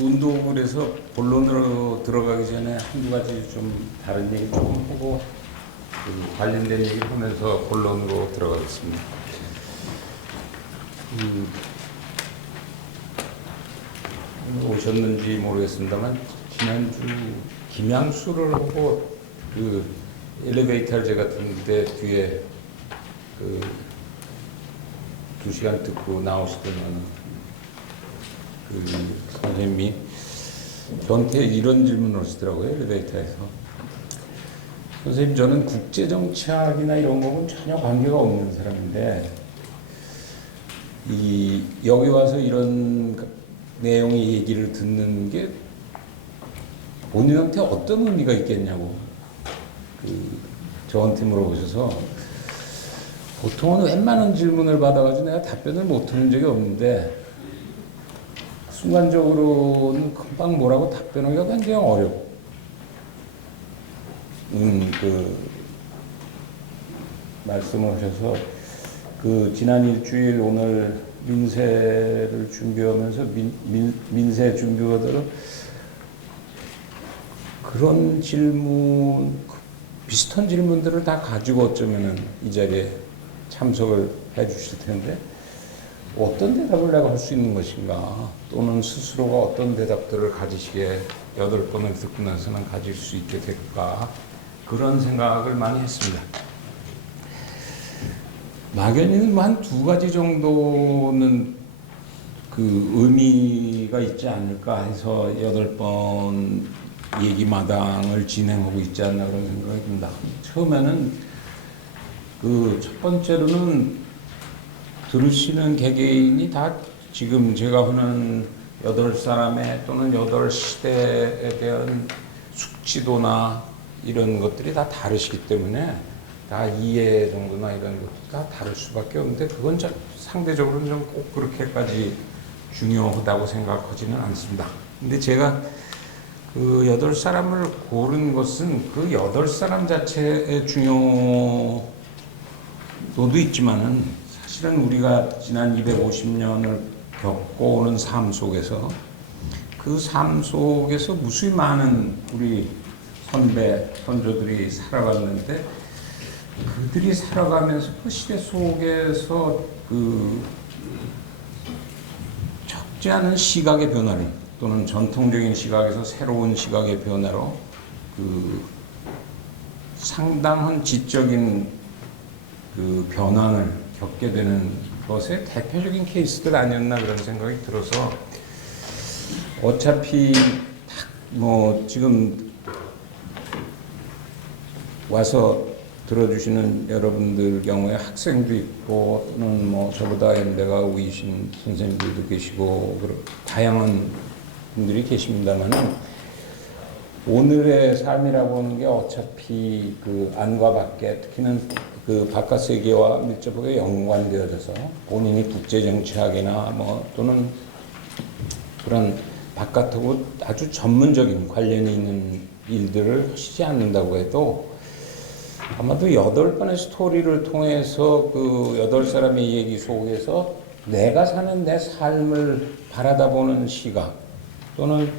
운동을 해서 본론으로 들어가기 전에 한두 가지 좀 다른 얘기 좀 하고 관련된 얘기를 하면서 본론으로 들어가겠습니다. 오셨는지 모르겠습니다만 지난주 김양수를 하고 엘리베이터 제 같은 데 뒤에 2시간 듣고 나오시던 선생님이 저한테 이런 질문을 하시더라고요. 엘리베이터에서. 선생님, 저는 국제정치학이나 이런 거는 전혀 관계가 없는 사람인데 여기 와서 이런 내용의 얘기를 듣는 게 본인한테 어떤 의미가 있겠냐고 저한테 물어보셔서, 보통은 웬만한 질문을 받아가지고 내가 답변을 못하는 적이 없는데 순간적으로는 금방 뭐라고 답변하기가 굉장히 어렵고 말씀을 하셔서 지난 일주일 오늘 민세를 준비하면서 민세 준비하다가 그런 질문, 비슷한 질문들을 다 가지고 어쩌면은 이 자리에 참석을 해 주실 텐데 어떤 대답을 내가 할 수 있는 것인가, 또는 스스로가 어떤 대답들을 가지시게 8번을 듣고 나서는 가질 수 있게 될까, 그런 생각을 많이 했습니다. 막연히는 한 2가지 정도는 의미가 있지 않을까 해서 8번 얘기마당을 진행하고 있지 않나 그런 생각이 듭니다. 처음에는 첫 번째로는 들으시는 개개인이 다 지금 제가 하는 8사람의 또는 8시대에 대한 숙지도나 이런 것들이 다 다르시기 때문에 다 이해 정도나 이런 것도 다 다를 수밖에 없는데, 그건 상대적으로는 좀 꼭 그렇게까지 중요하다고 생각하지는 않습니다. 근데 제가 8사람을 고른 것은 8사람 자체의 중요도도 있지만은 사실은 우리가 지난 250년을 겪어오는 삶 속에서 그 삶 속에서 무수히 많은 우리 선배, 선조들이 살아갔는데 그들이 살아가면서 그 시대 속에서 적지 않은 시각의 변화를, 또는 전통적인 시각에서 새로운 시각의 변화로 상당한 지적인 변화를 겪게 되는 것의 대표적인 케이스들 아니었나 그런 생각이 들어서, 어차피 지금 와서 들어주시는 여러분들 경우에 학생도 있고 또는 저보다 연배가 위이신 선생님들도 계시고 다양한 분들이 계십니다만은, 오늘의 삶이라고 하는 게 어차피 안과 밖에, 특히는 바깥 세계와 밀접하게 연관되어져서 본인이 국제정치학이나 또는 그런 바깥하고 아주 전문적인 관련이 있는 일들을 하시지 않는다고 해도 아마도 8번의 스토리를 통해서 8사람의 얘기 속에서 내가 사는 내 삶을 바라다보는 시각, 또는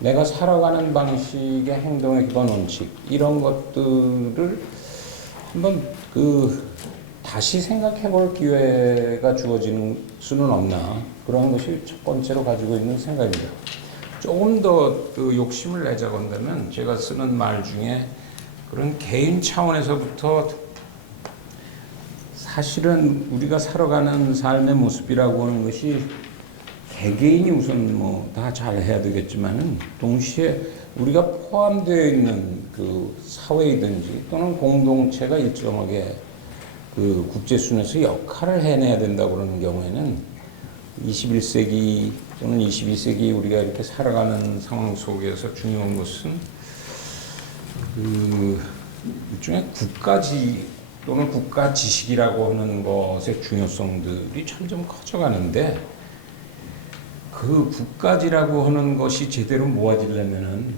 내가 살아가는 방식의 행동의 기본 원칙, 이런 것들을 한번 다시 생각해 볼 기회가 주어지는 수는 없나, 그런 것이 첫 번째로 가지고 있는 생각입니다. 조금 더 욕심을 내자고 한다면 제가 쓰는 말 중에 그런 개인 차원에서부터 사실은 우리가 살아가는 삶의 모습이라고 하는 것이 개개인이 우선 다 잘해야 되겠지만은 동시에 우리가 포함되어 있는 사회이든지 또는 공동체가 일정하게 국제순에서 역할을 해내야 된다고 그러는 경우에는 21세기 또는 22세기 우리가 이렇게 살아가는 상황 속에서 중요한 것은 일종의 국가지 또는 국가 지식이라고 하는 것의 중요성들이 점점 커져가는데, 그 국가지라고 하는 것이 제대로 모아지려면은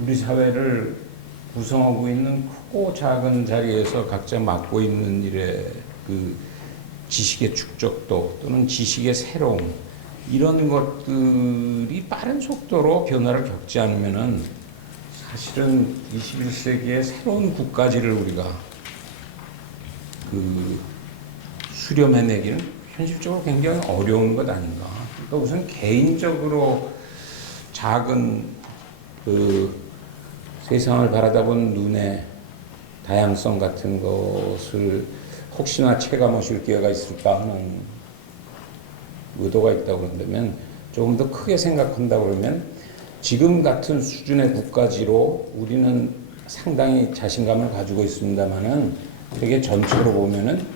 우리 사회를 구성하고 있는 크고 작은 자리에서 각자 맡고 있는 일의 지식의 축적도 또는 지식의 새로움, 이런 것들이 빠른 속도로 변화를 겪지 않으면은 사실은 21세기의 새로운 국가지를 우리가 수렴해내기는 현실적으로 굉장히 어려운 것 아닌가. 그러니까 우선 개인적으로 작은 세상을 바라다본 눈의 다양성 같은 것을 혹시나 체감하실 기회가 있을까 하는 의도가 있다고 그런다면, 조금 더 크게 생각한다 그러면 지금 같은 수준의 국가지로 우리는 상당히 자신감을 가지고 있습니다만은, 되게 전체로 보면은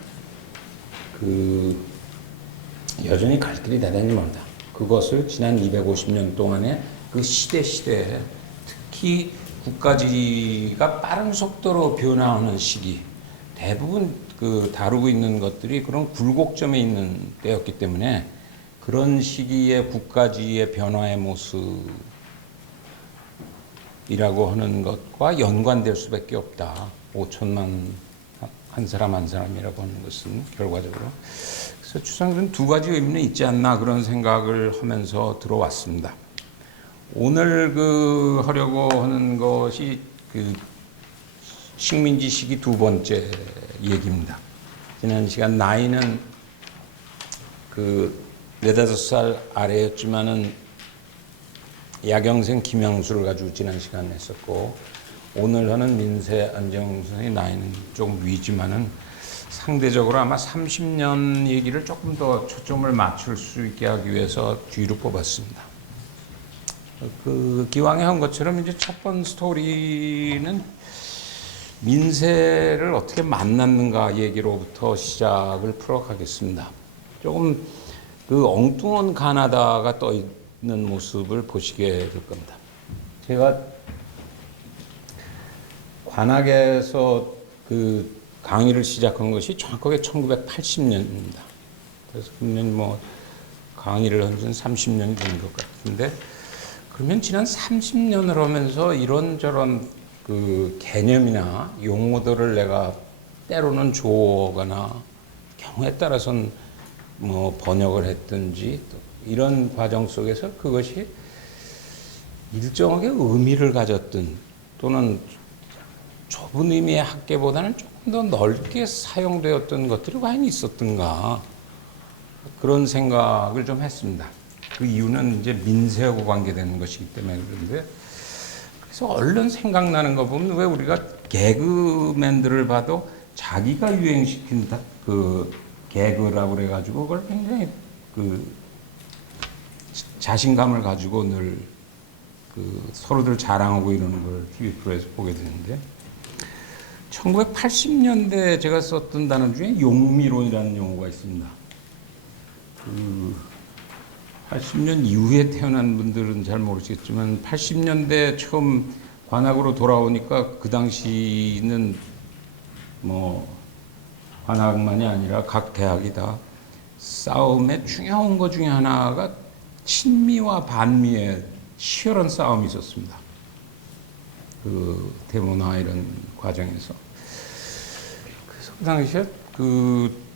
여전히 갈 길이 대단히 멀다. 그것을 지난 250년 동안의 그 시대에 특히 국가지가 빠른 속도로 변화하는 시기, 대부분 다루고 있는 것들이 그런 굴곡점에 있는 때였기 때문에 그런 시기의 국가지의 변화의 모습이라고 하는 것과 연관될 수밖에 없다. 5천만 한 사람 한 사람이라고 하는 것은 결과적으로. 그래서 추상적인 두 가지 의미는 있지 않나, 그런 생각을 하면서 들어왔습니다. 오늘 하려고 하는 것이 식민지 시기 두 번째 얘기입니다. 지난 시간 나이는 4-5살 아래였지만은 야경생 김영수를 가지고 지난 시간에 했었고, 오늘 하는 민세 안정훈 선생의 나이는 조금 위지만은 상대적으로 아마 30년 얘기를 조금 더 초점을 맞출 수 있게 하기 위해서 뒤로 뽑았습니다. 기왕에 한 것처럼 이제 첫 번 스토리는 민세를 어떻게 만났는가 얘기로부터 시작을 풀어가겠습니다. 조금 엉뚱한 가나다가 떠 있는 모습을 보시게 될 겁니다. 제가 관악에서 강의를 시작한 것이 정확하게 1980년입니다. 그래서 분명히 강의를 한 지는 30년이 된 것 같은데, 그러면 지난 30년을 하면서 이런저런 개념이나 용어들을 내가 때로는 조어가나 경우에 따라서는 번역을 했든지, 이런 과정 속에서 그것이 일정하게 의미를 가졌든 또는 좁은 의미의 학계보다는 조금 더 넓게 사용되었던 것들이 과연 있었던가, 그런 생각을 좀 했습니다. 그 이유는 이제 민세하고 관계되는 것이기 때문에 그런데, 그래서 얼른 생각나는 거 보면, 왜 우리가 개그맨들을 봐도 자기가 유행시킨 개그라고 그래가지고 그걸 굉장히 자신감을 가지고 늘 서로들 자랑하고 이러는 걸 TV 프로에서 보게 되는데, 1980년대 제가 썼던 단어 중에 용미론이라는 용어가 있습니다. 80년 이후에 태어난 분들은 잘 모르시겠지만 80년대 처음 관악으로 돌아오니까 그 당시는 관악만이 아니라 각 대학이 다 싸움의 중요한 것 중에 하나가 친미와 반미의 치열한 싸움이 있었습니다. 데모나 이런 과정에서. 그래서 그 당시에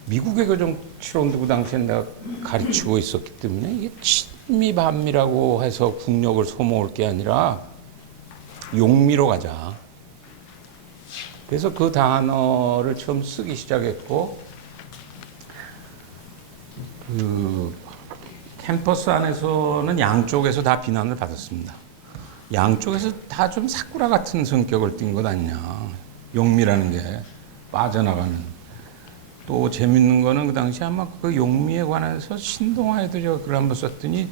미국의 교정치료원도 그 당시에 내가 가르치고 있었기 때문에, 이게 친미 반미라고 해서 국력을 소모할 게 아니라 용미로 가자. 그래서 그 단어를 처음 쓰기 시작했고, 캠퍼스 안에서는 양쪽에서 다 비난을 받았습니다. 양쪽에서 다 좀 사쿠라 같은 성격을 띈 것 아니냐. 용미라는 게 빠져나가는. 또 재밌는 거는 그 당시 아마 그 용미에 관해서 신동아에도 제가 글을 한번 썼더니,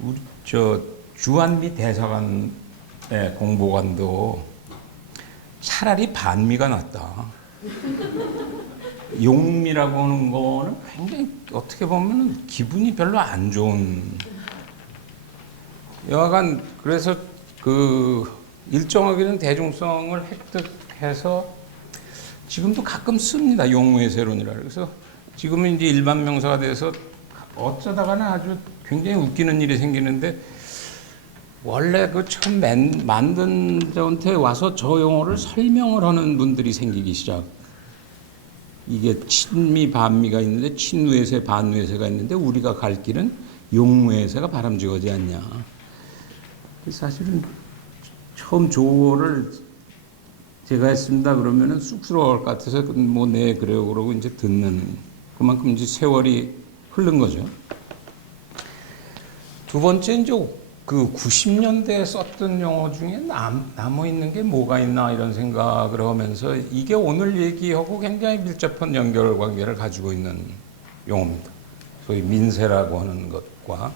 우리 주한미 대사관의 공보관도 차라리 반미가 낫다. 용미라고 하는 거는 굉장히 어떻게 보면 기분이 별로 안 좋은. 여하간 그래서 일정하게는 대중성을 획득해서 지금도 가끔 씁니다. 용외세론이라. 그래서 지금은 이제 일반 명사가 돼서 어쩌다가는 아주 굉장히 웃기는 일이 생기는데, 원래 처음 만든 저한테 와서 저 용어를 설명을 하는 분들이 생기기 시작. 이게 친미 반미가 있는데 친외세 반외세가 있는데, 우리가 갈 길은 용무에서가 바람직하지 않냐. 사실은 처음 조를 제가 했습니다 그러면은 쑥스러울 것 같아서 뭐 네 그래요 그러고 이제 듣는 그만큼 이제 세월이 흐른 거죠. 두 번째 이제 그 90년대에 썼던 용어 중에 남아 있는 게 뭐가 있나 이런 생각을 하면서 이게 오늘 얘기하고 굉장히 밀접한 연결관계를 가지고 있는 용어입니다. 소위 민세라고 하는 것과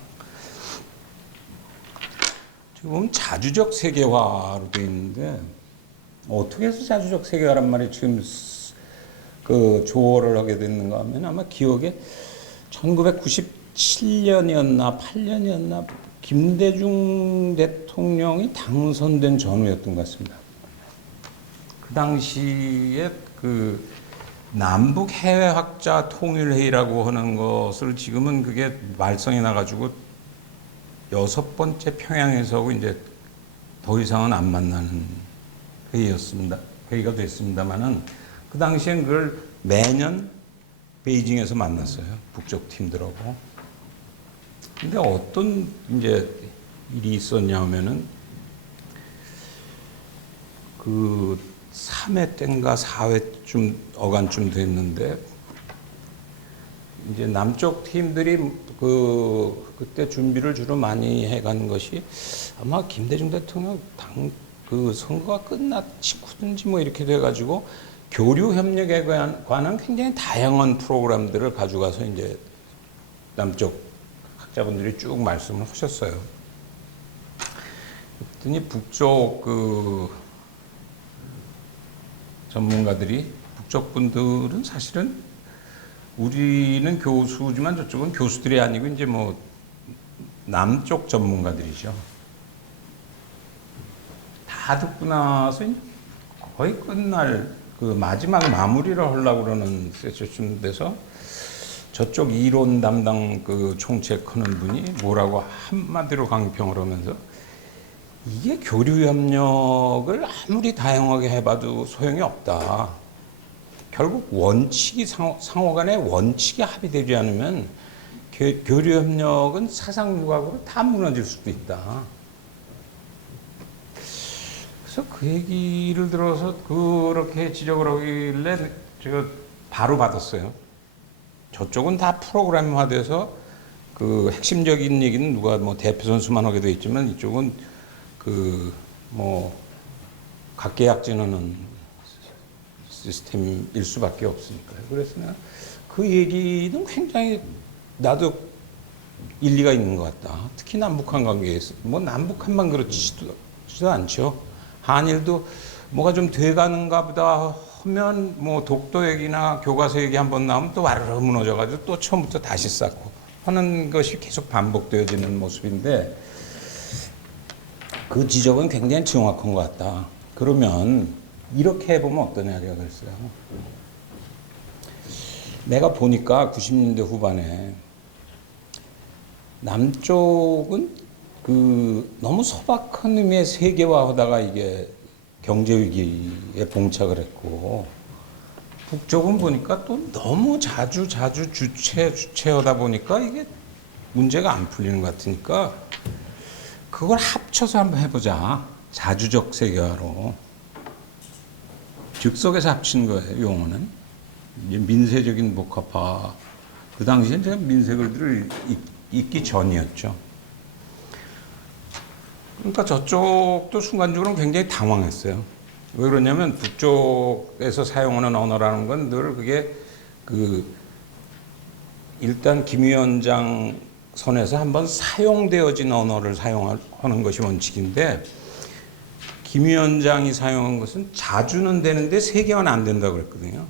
지금 자주적 세계화로 되어 있는데 어떻게 해서 자주적 세계화란 말이 지금 그 조어를 하게 됐는가 하면 아마 기억에 1997년이었나 8년이었나 김대중 대통령이 당선된 전후였던 것 같습니다. 그 당시에 그 남북 해외 확자 통일회의라고 하는 것을 지금은 그게 말썽이 나가지고 6번째 평양에서 이제 더 이상은 안 만나는 회의가 됐습니다만은 그 당시엔 그걸 매년 베이징에서 만났어요. 북쪽 팀들하고. 근데 어떤 이제 일이 있었냐면은 그 3회 때인가 4회쯤 어간쯤 됐는데 이제 남쪽 팀들이 그때 준비를 주로 많이 해간 것이 아마 김대중 대통령 그 선거가 끝난 직후든지 뭐 이렇게 돼가지고 교류 협력에 관한 굉장히 다양한 프로그램들을 가져가서 이제 남쪽 학자분들이 쭉 말씀을 하셨어요. 그랬더니 북쪽 그 전문가들이 북쪽 분들은 사실은 우리는 교수지만 저쪽은 교수들이 아니고 이제 뭐 남쪽 전문가들이죠. 다 듣고 나서 거의 끝날 그 마지막 마무리를 하려고 그러는 세션쯤 돼서 저쪽 이론 담당 그 총책하는 분이 뭐라고 한마디로 강평을 하면서 이게 교류 협력을 아무리 다양하게 해봐도 소용이 없다. 결국 원칙이 상호 간의 원칙이 합의되지 않으면 교류 협력은 사상 유각으로 다 무너질 수도 있다. 그래서 그 얘기를 들어서 그렇게 지적을 하길래 제가 바로 받았어요. 저쪽은 다 프로그램화돼서 그 핵심적인 얘기는 누가 뭐 대표 선수만 하게 돼 있지만 이쪽은 그 뭐 각계약진하는 시스템일 수밖에 없으니까요. 그래서 내가 그 얘기는 굉장히 나도 일리가 있는 것 같다. 특히 남북한 관계에서 뭐 남북한만 그렇지도 않죠. 한일도 뭐가 좀 돼가는가 보다 하면 뭐 독도 얘기나 교과서 얘기 한번 나오면 또 와르르 무너져가지고 또 처음부터 다시 쌓고 하는 것이 계속 반복되어지는 모습인데 그 지적은 굉장히 정확한 것 같다. 그러면 이렇게 해보면 어떠냐 제가 그랬어요. 내가 보니까 90년대 후반에 남쪽은 그 너무 소박한 의미의 세계화하다가 이게 경제 위기에 봉착을 했고 북쪽은 보니까 또 너무 자주 주체하다 보니까 이게 문제가 안 풀리는 것 같으니까 그걸 합쳐서 한번 해보자. 자주적 세계화로. 즉석에서 합친 거예요, 용어는. 이제 민세적인 복합화. 그 당시엔 제가 민세글들을 읽기 전이었죠. 그러니까 저쪽도 순간적으로 굉장히 당황했어요. 왜 그러냐면 북쪽에서 사용하는 언어라는 건 늘 그게 그 일단 김 위원장 선에서 한번 사용되어진 언어를 사용하는 것이 원칙인데 김 위원장이 사용한 것은 자주는 되는데 세계화는 안 된다고 그랬거든요.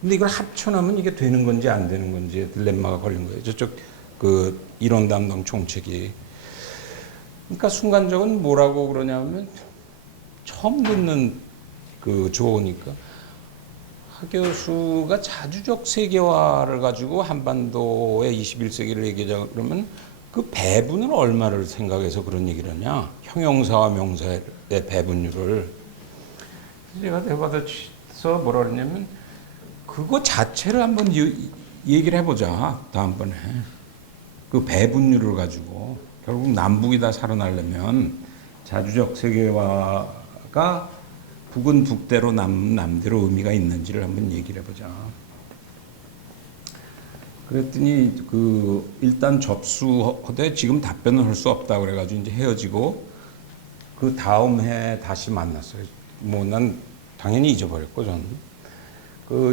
근데 이걸 합쳐놓으면 이게 되는 건지 안 되는 건지 딜레마가 걸린 거예요. 저쪽 그 이론 담당 총책이. 그러니까 순간적으로 뭐라고 그러냐면 처음 듣는 그 조어니까 하 교수가 자주적 세계화를 가지고 한반도의 21세기를 얘기하자 그러면 그 배분을 얼마를 생각해서 그런 얘기를 하냐. 형용사와 명사의 배분율을. 제가 대받아서 뭐라 그러냐면 그거 자체를 한번 얘기를 해보자. 다음번에. 그 배분율을 가지고 결국 남북이 다 살아나려면 자주적 세계화가 북은 북대로 남대로 의미가 있는지를 한번 얘기를 해보자. 그랬더니 일단 접수하되 지금 답변을 할 수 없다고 그래가지고 이제 헤어지고 그 다음 해 다시 만났어요. 뭐 난 당연히 잊어버렸고 저는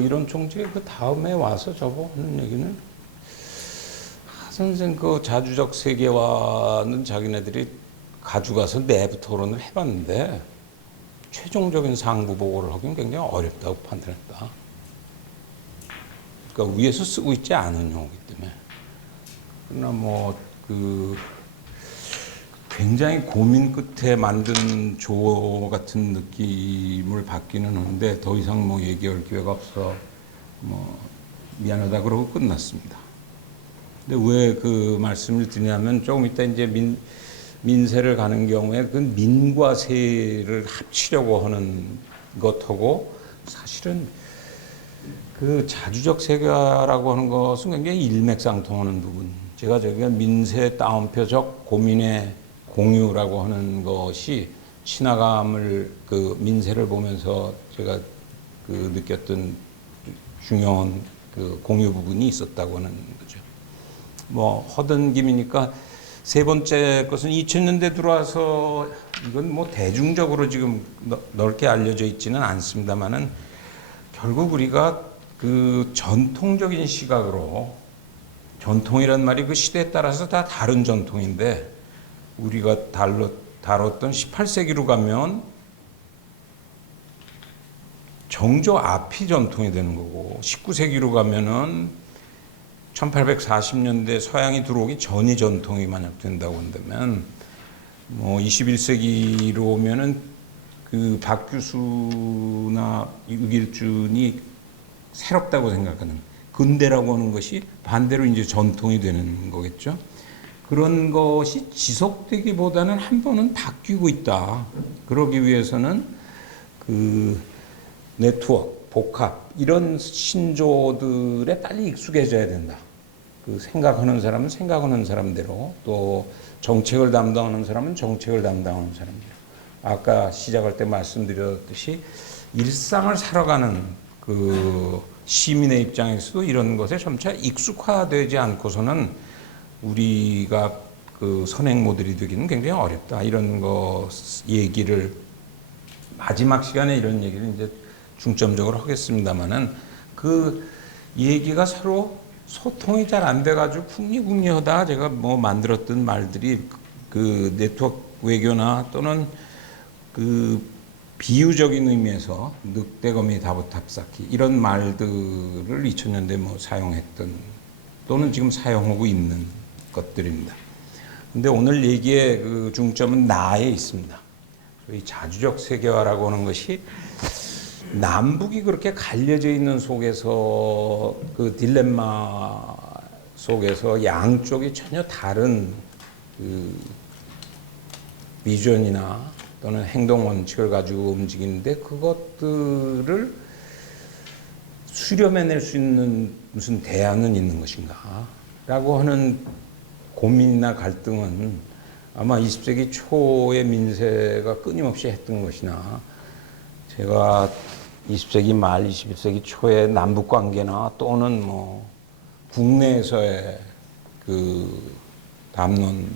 이런 총재가 그 다음에 와서 저보고 하는 얘기는 선생 그 자주적 세계화는 자기네들이 가져가서 내부 토론을 해봤는데 최종적인 상부 보고를 하기는 굉장히 어렵다고 판단했다. 그러니까 위에서 쓰고 있지 않은 용어이기 때문에. 그러나 굉장히 고민 끝에 만든 조어 같은 느낌을 받기는 하는데 더 이상 얘기할 기회가 없어 미안하다 그러고 끝났습니다. 근데 왜 그 말씀을 드냐면 조금 이따 이제 민세를 가는 경우에 그 민과 세를 합치려고 하는 것하고 사실은 그 자주적 세계라고 하는 것은 굉장히 일맥상통하는 부분. 제가 저기가 민세 따옴표적 고민의 공유라고 하는 것이 친화감을 민세를 보면서 제가 느꼈던 중요한 공유 부분이 있었다고 하는 거죠. 허든 김이니까 세 번째 것은 2000년대 들어와서 이건 대중적으로 지금 넓게 알려져 있지는 않습니다만은 결국 우리가 전통적인 시각으로 전통이란 말이 그 시대에 따라서 다 다른 전통인데 우리가 다뤘던 18세기로 가면 정조 앞이 전통이 되는 거고 19세기로 가면은 1840년대 서양이 들어오기 전이 전통이 만약 된다고 한다면 21세기로 오면은 박규수나 육일준이 새롭다고 생각하는 근대라고 하는 것이 반대로 이제 전통이 되는 거겠죠. 그런 것이 지속되기보다는 한 번은 바뀌고 있다. 그러기 위해서는 네트워크, 복합 이런 신조들에 빨리 익숙해져야 된다. 생각하는 사람은 생각하는 사람대로 또 정책을 담당하는 사람은 정책을 담당하는 사람대로 아까 시작할 때 말씀드렸듯이 일상을 살아가는 시민의 입장에서도 이런 것에 점차 익숙화되지 않고서는 우리가 선행모델이 되기는 굉장히 어렵다. 이런 거 얘기를 마지막 시간에 이런 얘기를 이제 중점적으로 하겠습니다만은 얘기가 서로 소통이 잘 안 돼가지고 궁리궁리하다 제가 만들었던 말들이 네트워크 외교나 또는 비유적인 의미에서 늑대거미 다보탑쌓기 이런 말들을 2000년대 사용했던 또는 지금 사용하고 있는 것들입니다. 근데 오늘 얘기의 중점은 나에 있습니다. 이 자주적 세계화라고 하는 것이 남북이 그렇게 갈려져 있는 속에서 딜레마 속에서 양쪽이 전혀 다른 비전이나 또는 행동 원칙을 가지고 움직이는데 그것들을 수렴해낼 수 있는 무슨 대안은 있는 것인가 라고 하는 고민이나 갈등은 아마 20세기 초의 민세가 끊임없이 했던 것이나 제가 20세기 말 21세기 초의 남북관계나 또는 국내에서의 담론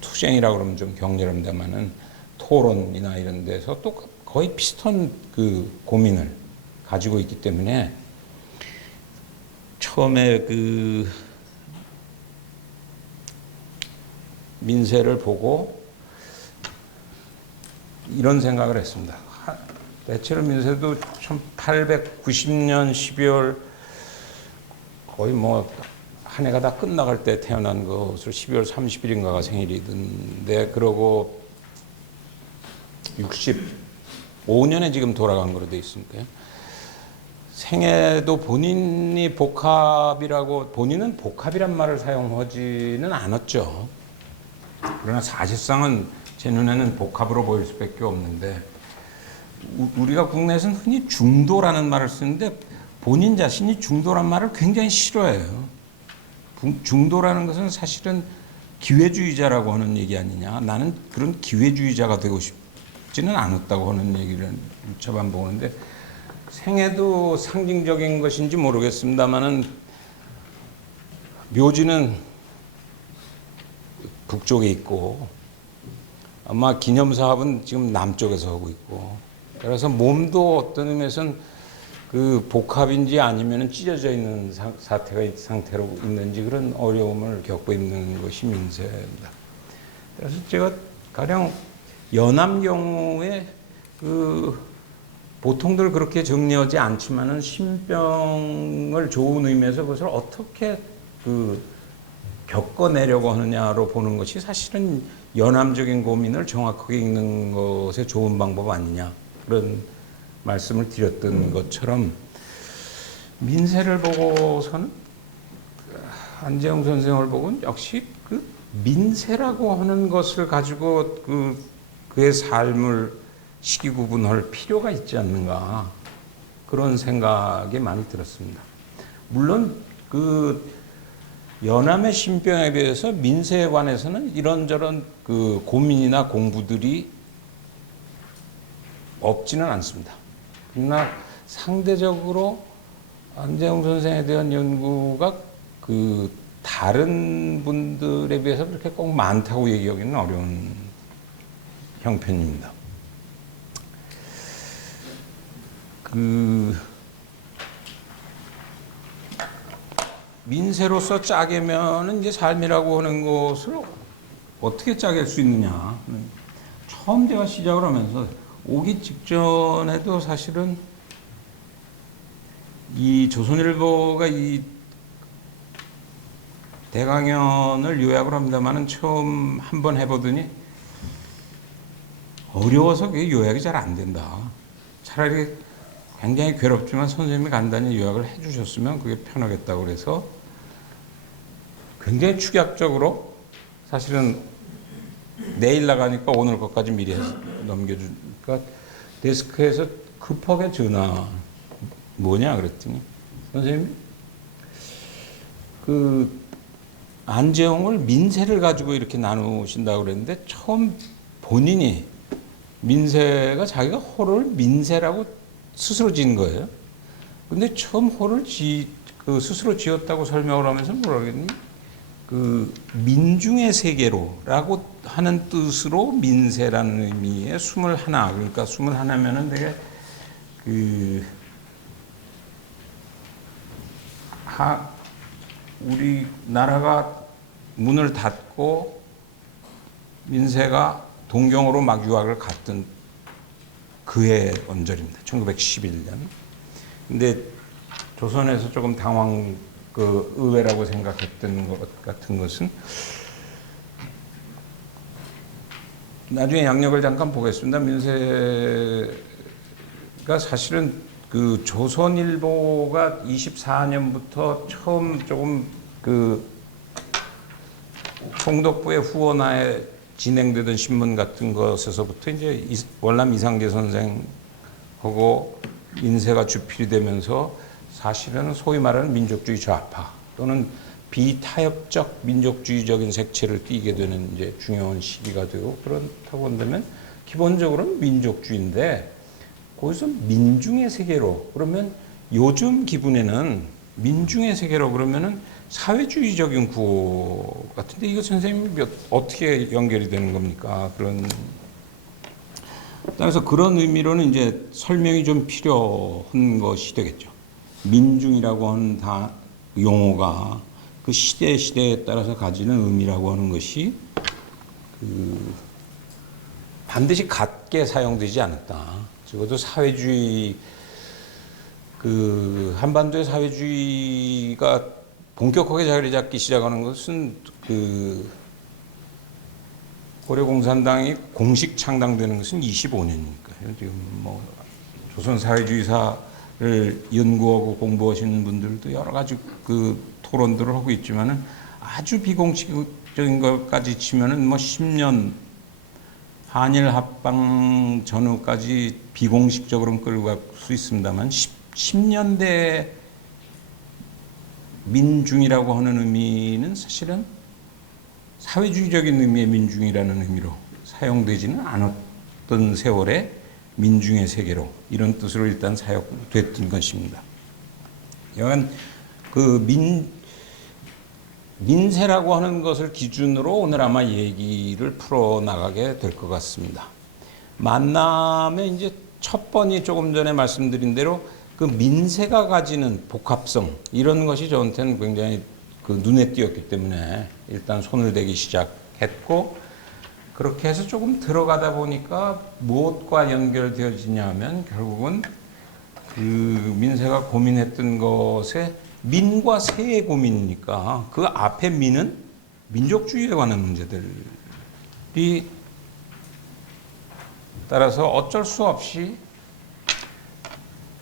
투쟁이라고 그러면 좀 격렬합니다만은 토론이나 이런 데서 또 거의 비슷한 고민을 가지고 있기 때문에 처음에 민세를 보고 이런 생각을 했습니다. 대체로 민세도 1890년 12월 거의 한 해가 다 끝나갈 때 태어난 것으로 12월 30일인가가 생일이던데 그러고 65년에 지금 돌아간 거로 돼 있으니까요. 생애도 본인은 복합이란 말을 사용하지는 않았죠. 그러나 사실상은 제 눈에는 복합으로 보일 수밖에 없는데 우리가 국내에서는 흔히 중도라는 말을 쓰는데 본인 자신이 중도란 말을 굉장히 싫어해요. 중도라는 것은 사실은 기회주의자라고 하는 얘기 아니냐. 나는 그런 기회주의자가 되고 싶지는 않았다고 하는 얘기를 누차 반복하는데, 생애도 상징적인 것인지 모르겠습니다만은 묘지는 북쪽에 있고 아마 기념사업은 지금 남쪽에서 하고 있고, 그래서 몸도 어떤 의미에서는 그 복합인지 아니면 찢어져 있는 상태로 있는지 그런 어려움을 겪고 있는 것이 민세입니다. 그래서 제가 가령 연암 경우에 그 보통들 그렇게 정리하지 않지만은 신병을 좋은 의미에서 그것을 어떻게 그 겪어내려고 하느냐로 보는 것이 사실은 연암적인 고민을 정확하게 읽는 것에 좋은 방법 아니냐, 그런 말씀을 드렸던 것처럼, 민세를 보고서는 안재홍 선생을 보고는 역시 그 민세라고 하는 것을 가지고 그의 삶을 시기구분할 필요가 있지 않는가, 그런 생각이 많이 들었습니다. 물론 그 연암의 신병에 비해서 민세에 관해서는 이런저런 그 고민이나 공부들이 없지는 않습니다. 그러나 상대적으로 안재홍 선생에 대한 연구가 그 다른 분들에 비해서 그렇게 꼭 많다고 얘기하기는 어려운 형편입니다. 그 민세로서 짜개면은 이제 삶이라고 하는 것을 어떻게 짜갤 수 있느냐. 처음 제가 시작을 하면서 오기 직전에도 사실은 이 조선일보가 이 대강연을 요약을 합니다만은 처음 한번 해보더니 어려워서 그게 요약이 잘 안 된다. 차라리 굉장히 괴롭지만 선생님이 간단히 요약을 해주셨으면 그게 편하겠다고 그래서 굉장히 축약적으로, 사실은 내일 나가니까 오늘 것까지 미리 넘겨주니까 데스크에서 급하게 전화, 뭐냐 그랬더니 선생님 그 안재홍을 민세를 가지고 이렇게 나누신다고 그랬는데, 처음 본인이 민세가 자기가 호를 민세라고 스스로 지은 거예요. 근데 처음 호를 스스로 지었다고 설명을 하면서 뭐라 그랬니? 그 민중의 세계로라고 하는 뜻으로 민세라는 의미의 21, 그러니까 21면은 되게 우리 나라가 문을 닫고 민세가 동경으로 막 유학을 갔던 그해 언저리입니다. 1911년. 근데 조선에서 조금 의외라고 생각했던 것 같은 것은, 나중에 양력을 잠깐 보겠습니다. 민세가 사실은 그 조선일보가 24년부터 처음 조금 그 총독부의 후원하에 진행되던 신문 같은 것에서부터 이제 월남 이상계 선생하고 민세가 주필이 되면서 사실은 소위 말하는 민족주의 좌파 또는 비타협적 민족주의적인 색채를 띠게 되는 이제 중요한 시기가 되고, 그렇다고 한다면 기본적으로는 민족주의인데 거기서 민중의 세계로 그러면 요즘 기분에는 민중의 세계로 그러면은 사회주의적인 구호 같은데, 이거 선생님이 어떻게 연결이 되는 겁니까? 그래서 그런 의미로는 이제 설명이 좀 필요한 것이 되겠죠. 민중이라고 하는 용어가 그 시대에 따라서 가지는 의미라고 하는 것이 반드시 같게 사용되지 않았다. 적어도 사회주의, 한반도의 사회주의가 본격하게 자리 잡기 시작하는 것은 고려공산당이 공식 창당되는 것은 25년이니까요. 지금 뭐 조선 사회주의사를 연구하고 공부하시는 분들도 여러 가지 토론들을 하고 있지만은 아주 비공식적인 것까지 치면은 뭐 10년, 한일 합방 전후까지 비공식적으로는 끌고 갈 수 있습니다만 10년대 민중이라고 하는 의미는 사실은 사회주의적인 의미의 민중이라는 의미로 사용되지는 않았던 세월에 민중의 세계로 이런 뜻으로 일단 사용됐던 것입니다. 여간 그 민세라고 하는 것을 기준으로 오늘 아마 얘기를 풀어나가게 될 것 같습니다. 만남의 이제 첫 번이 조금 전에 말씀드린 대로 그 민세가 가지는 복합성 이런 것이 저한테는 굉장히 그 눈에 띄었기 때문에 일단 손을 대기 시작했고 그렇게 해서 조금 들어가다 보니까 무엇과 연결되어지냐 하면 결국은 그 민세가 고민했던 것에 민과 세의 고민이니까 그 앞에 민은 민족주의에 관한 문제들이 따라서 어쩔 수 없이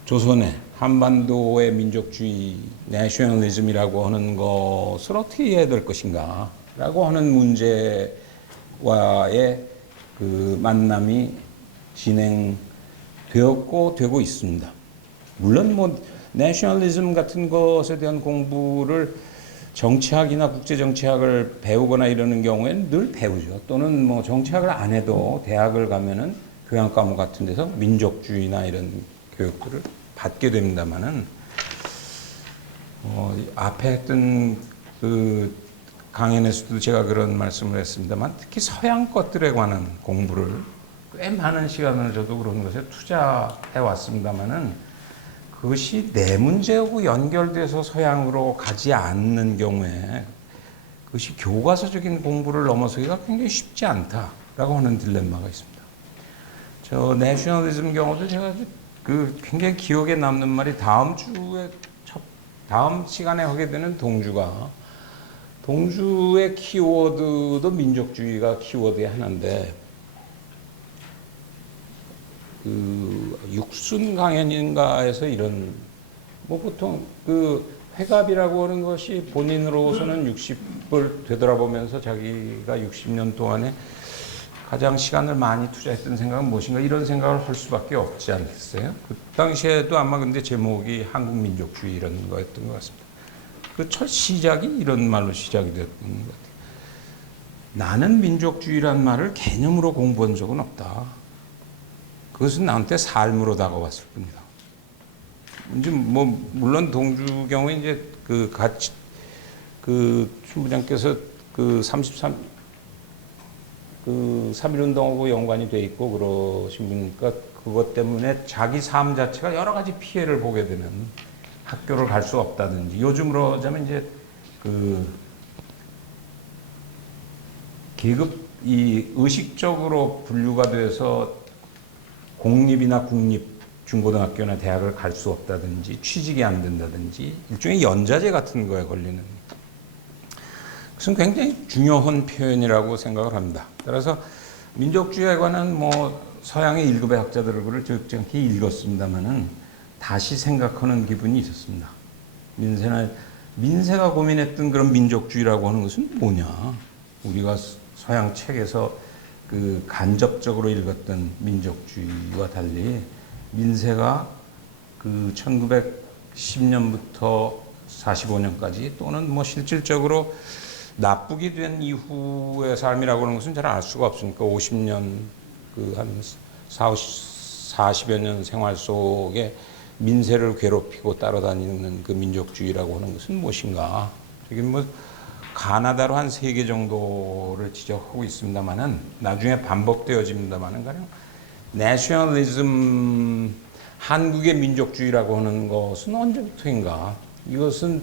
조선의 한반도의 민족주의 내셔널리즘이라고 하는 것을 어떻게 해야 될 것인가 라고 하는 문제와의 그 만남이 진행되었고 되고 있습니다. 물론 뭐 내셔널리즘 같은 것에 대한 공부를 정치학이나 국제정치학을 배우거나 이러는 경우에는 늘 배우죠. 또는 뭐 정치학을 안 해도 대학을 가면은 교양 과목 같은 데서 민족주의나 이런 교육들을 받게 됩니다만은 앞에 했던 그 강연에서도 제가 그런 말씀을 했습니다만 특히 서양 것들에 관한 공부를 꽤 많은 시간을 저도 그런 것에 투자해 왔습니다만은 그것이 내 문제하고 연결돼서 서양으로 가지 않는 경우에 그것이 교과서적인 공부를 넘어서기가 굉장히 쉽지 않다라고 하는 딜레마가 있습니다. 저 내셔널리즘 경우도 제가 그 굉장히 기억에 남는 말이 다음 시간에 하게 되는 동주의 키워드도 민족주의가 키워드의 하나인데 그 육순 강연인가에서 이런 뭐 보통 그 회갑이라고 하는 것이 본인으로서는 60을 되돌아보면서 자기가 60년 동안에 가장 시간을 많이 투자했던 생각은 무엇인가 이런 생각을 할 수밖에 없지 않겠어요? 그 당시에도 아마 근데 제목이 한국민족주의 이런 거였던 것 같습니다. 그 첫 시작이 이런 말로 시작이 됐던 것 같아요. 나는 민족주의란 말을 개념으로 공부한 적은 없다. 그것은 나한테 삶으로 다가왔을 뿐이다. 이제 뭐 물론 동주 경우에 이제 그 같이 그 총부장께서 그 3.1운동하고 연관이 돼 있고 그러신 분이니까 그것 때문에 자기 삶 자체가 여러 가지 피해를 보게 되는 학교를 갈 수 없다든지 요즘으로 하자면 이제 그 계급이 의식적으로 분류가 돼서 공립이나 국립 중고등학교나 대학을 갈 수 없다든지 취직이 안 된다든지 일종의 연자제 같은 거에 걸리는 그것은 굉장히 중요한 표현이라고 생각을 합니다. 따라서 민족주의에 관한 뭐 서양의 1급의 학자들을 그를 적잖게 읽었습니다만은 다시 생각하는 기분이 있었습니다. 민세가 고민했던 그런 민족주의라고 하는 것은 뭐냐? 우리가 서양 책에서 그 간접적으로 읽었던 민족주의와 달리 민세가 그 1910년부터 45년까지 또는 뭐 실질적으로 나쁘게 된 이후의 삶이라고 하는 것은 잘 알 수가 없으니까 50년 그 한 40여 년 생활 속에 민세를 괴롭히고 따라다니는 그 민족주의라고 하는 것은 무엇인가? 여기 뭐 가나다로 한 3개 정도를 지적하고 있습니다만은 나중에 반복되어집니다만은 가령 내셔널리즘 한국의 민족주의라고 하는 것은 언제부터인가? 이것은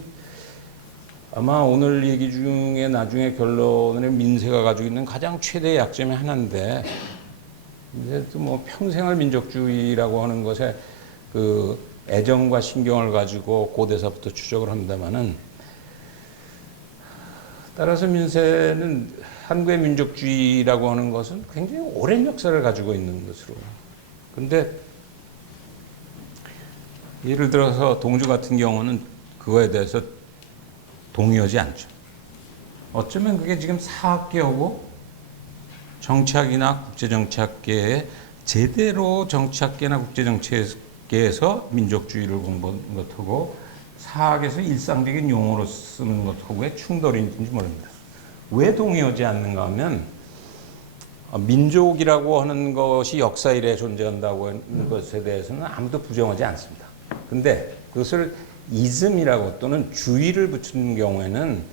아마 오늘 얘기 중에 나중에 결론에 민세가 가지고 있는 가장 최대의 약점의 하나인데 이제 또 뭐 평생을 민족주의라고 하는 것에 그 애정과 신경을 가지고 고대사부터 추적을 합니다만은 따라서 민세는 한국의 민족주의라고 하는 것은 굉장히 오랜 역사를 가지고 있는 것으로. 근데 예를 들어서 동주 같은 경우는 그거에 대해서 동의하지 않죠. 어쩌면 그게 지금 사학계하고 정치학이나 국제정치학계에 제대로 정치학계나 국제정치학계에서 민족주의를 공부한 것하고 사학에서 일상적인 용어로 쓰는 것하고의 충돌이 있는지 모릅니다. 왜 동의하지 않는가 하면 민족이라고 하는 것이 역사 이래 존재한다고 하는 것에 대해서는 아무도 부정하지 않습니다. 근데 그것을 이즘이라고 또는 주의를 붙이는 경우에는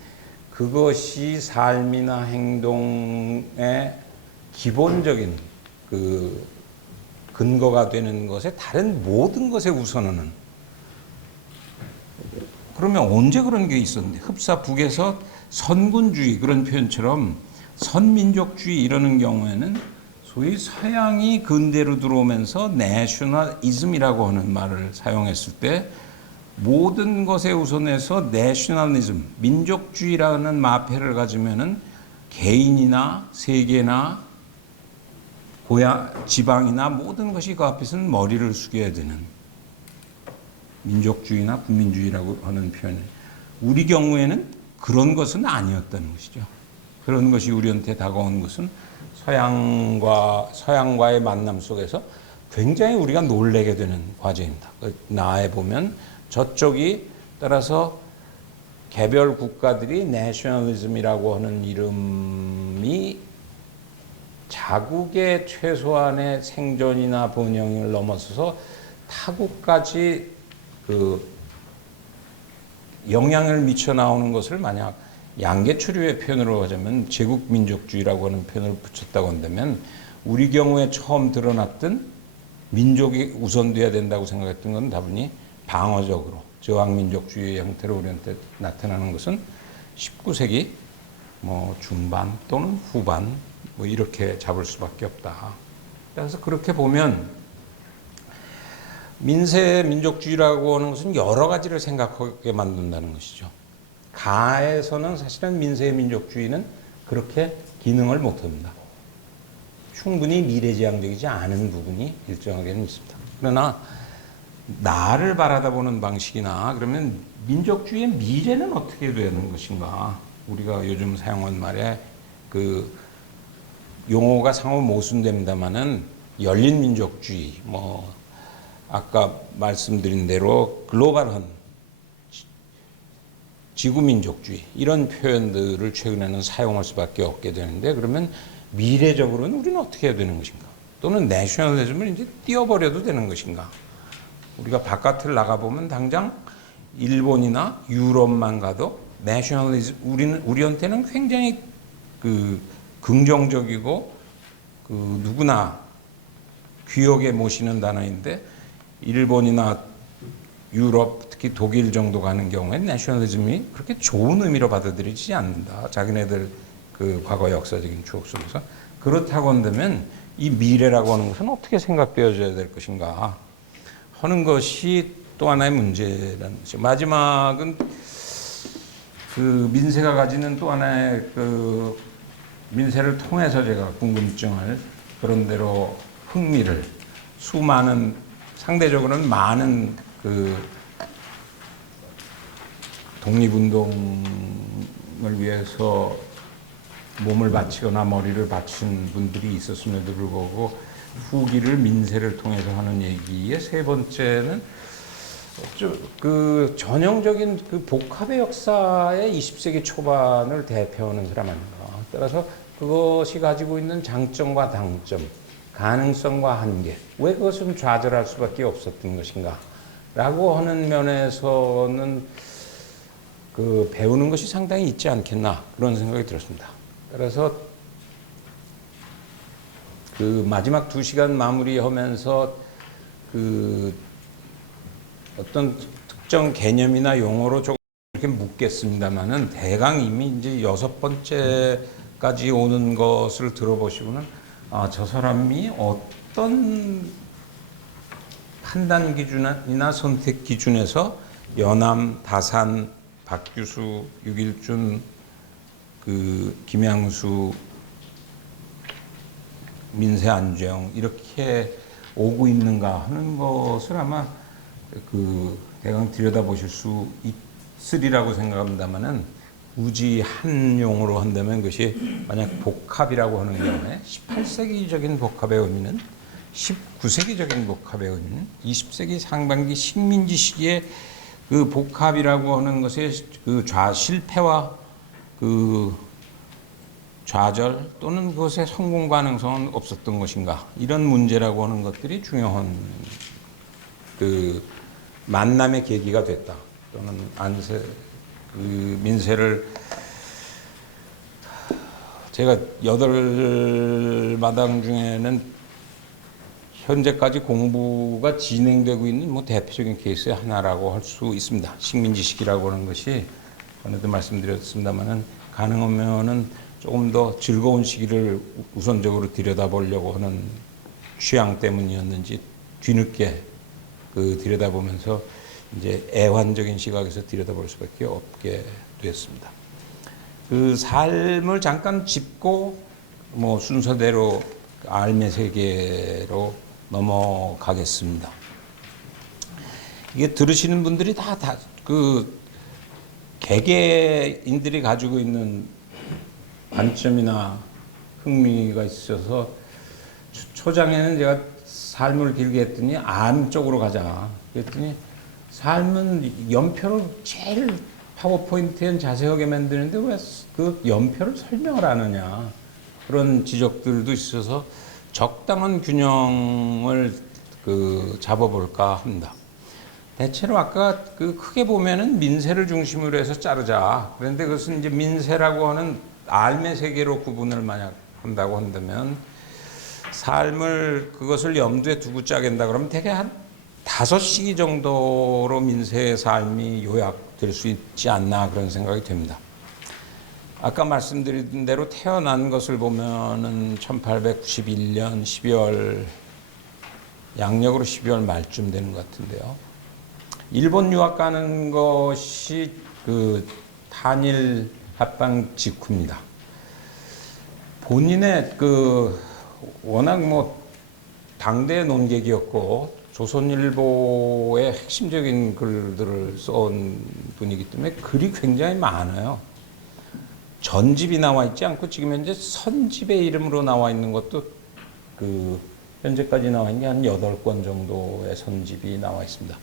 그것이 삶이나 행동의 기본적인 그 근거가 되는 것에 다른 모든 것에 우선하는. 그러면 언제 그런 게 있었는데 흡사 북에서 선군주의 그런 표현처럼 선민족주의 이러는 경우에는 소위 서양이 근대로 들어오면서 내셔널이즘이라고 하는 말을 사용했을 때 모든 것에 우선해서 내셔널리즘, 민족주의라는 마패를 가지면은 개인이나 세계나 고향, 지방이나 모든 것이 그 앞에서는 머리를 숙여야 되는 민족주의나 국민주의라고 하는 표현이 우리 경우에는 그런 것은 아니었다는 것이죠. 그런 것이 우리한테 다가온 것은 서양과의 만남 속에서 굉장히 우리가 놀라게 되는 과정입니다. 나에 보면 저쪽이 따라서 개별 국가들이 내셔널리즘이라고 하는 이름이 자국의 최소한의 생존이나 번영을 넘어서서 타국까지 그 영향을 미쳐 나오는 것을 만약 양계추류의 표현으로 하자면 제국민족주의라고 하는 표현을 붙였다고 한다면 우리 경우에 처음 드러났던 민족이 우선돼야 된다고 생각했던 건 다분히 방어적으로 저항민족주의의 형태로 우리한테 나타나는 것은 19세기 뭐 중반 또는 후반 뭐 이렇게 잡을 수밖에 없다. 그래서 그렇게 보면 민세 민족주의라고 하는 것은 여러 가지를 생각하게 만든다는 것이죠. 가에서는 사실은 민세 민족주의는 그렇게 기능을 못합니다. 충분히 미래지향적이지 않은 부분이 일정하게는 있습니다. 그러나 나를 바라다보는 방식이나 그러면 민족주의의 미래는 어떻게 되는 것인가? 우리가 요즘 사용한 말에 그 용어가 상호 모순됩니다만은 열린 민족주의, 뭐 아까 말씀드린 대로 글로벌한 지구민족주의 이런 표현들을 최근에는 사용할 수밖에 없게 되는데 그러면 미래적으로는 우리는 어떻게 해야 되는 것인가? 또는 내셔널리즘을 이제 띄워버려도 되는 것인가? 우리가 바깥을 나가보면 당장 일본이나 유럽만 가도 내셔널리즘 우리한테는 굉장히 그 긍정적이고 그 누구나 귀하게 모시는 단어인데 일본이나 유럽 특히 독일 정도 가는 경우에 내셔널리즘이 그렇게 좋은 의미로 받아들이지 않는다. 자기네들 그 과거 역사적인 추억 속에서 그렇다고 한다면 이 미래라고 하는 것은 어떻게 생각되어져야 될 것인가 하는 것이 또 하나의 문제라는 거죠. 마지막은 그 민세가 가지는 또 하나의 그 민세를 통해서 제가 궁금증을 그런대로 흥미를 수많은 상대적으로는 많은 그 독립운동을 위해서 몸을 바치거나 머리를 바친 분들이 있었음에도 불구하고 후기를 민세를 통해서 하는 얘기의 세 번째는 그 전형적인 그 복합의 역사의 20세기 초반을 대표하는 사람 아닌가. 따라서 그것이 가지고 있는 장점과 단점, 가능성과 한계, 왜 그것은 좌절할 수밖에 없었던 것인가 라고 하는 면에서는 그 배우는 것이 상당히 있지 않겠나 그런 생각이 들었습니다. 따라서 그 마지막 2시간 마무리하면서 그 어떤 특정 개념이나 용어로 조금 이렇게 묻겠습니다만은 대강 이미 이제 6번째까지 오는 것을 들어보시고는 아, 저 사람이 어떤 판단 기준이나 선택 기준에서 연암, 다산, 박규수, 유길준, 그 김양수, 민세 안정 이렇게 오고 있는가 하는 것을 아마 그 대강 들여다보실 수 있으리라고 생각합니다만은 굳이 한 용어로 한다면 그것이 만약 복합이라고 하는 경우에 18세기적인 복합의 의미는 19세기적인 복합의 의미는 20세기 상반기 식민지 시기에 그 복합이라고 하는 것의 그 실패와 그 좌절 또는 그것의 성공 가능성은 없었던 것인가, 이런 문제라고 하는 것들이 중요한 그 만남의 계기가 됐다. 또는 안세 그 민세를 제가 8마당 중에는 현재까지 공부가 진행되고 있는 뭐 대표적인 케이스의 하나라고 할 수 있습니다. 식민지식이라고 하는 것이 전에도 말씀드렸습니다만은 가능하면은 조금 더 즐거운 시기를 우선적으로 들여다보려고 하는 취향 때문이었는지 뒤늦게 그 들여다보면서 이제 애환적인 시각에서 들여다볼 수밖에 없게 됐습니다. 그 삶을 잠깐 짚고 뭐 순서대로 삶의 세계로 넘어가겠습니다. 이게 들으시는 분들이 다 그 개개인들이 가지고 있는 관점이나 흥미가 있어서 초장에는 제가 삶을 길게 했더니 암 쪽으로 가자. 그랬더니 삶은 연표를 제일 파워포인트엔 자세하게 만드는데 왜 그 연표를 설명을 안 하냐. 그런 지적들도 있어서 적당한 균형을 그 잡아볼까 합니다. 대체로 아까 그 크게 보면은 민세를 중심으로 해서 자르자. 그런데 그것은 이제 민세라고 하는 삶의 세계로 구분을 만약 한다고 한다면 삶을 그것을 염두에 두고 짜겠다 그러면 대개 한 5시기 정도로 민세의 삶이 요약될 수 있지 않나 그런 생각이 됩니다. 아까 말씀드린 대로 태어난 것을 보면은 1891년 12월 양력으로 12월 말쯤 되는 것 같은데요. 일본 유학 가는 것이 그 한일 합방 직후입니다. 본인의 그 워낙 뭐 당대 논객이었고 조선일보의 핵심적인 글들을 써온 분이기 때문에 글이 굉장히 많아요. 전집이 나와 있지 않고 지금 현재 선집의 이름으로 나와 있는 것도 그 현재까지 나와 있는 게 한 8권 정도의 선집이 나와 있습니다.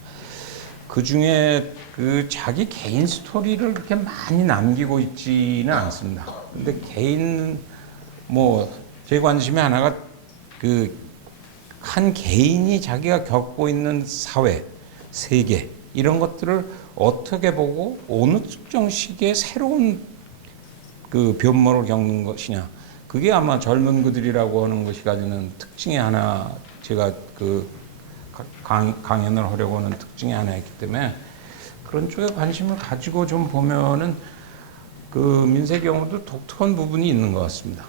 그 중에 그 자기 개인 스토리를 그렇게 많이 남기고 있지는 않습니다. 근데 개인 뭐 제 관심의 하나가 그 한 개인이 자기가 겪고 있는 사회, 세계 이런 것들을 어떻게 보고 어느 특정 시기에 새로운 그 변모를 겪는 것이냐. 그게 아마 젊은 그들이라고 하는 것이 가지는 특징의 하나, 제가 그 강연을 하려고 하는 특징의 하나였기 때문에 그런 쪽에 관심을 가지고 좀 보면은 그 민세 경우도 독특한 부분이 있는 것 같습니다.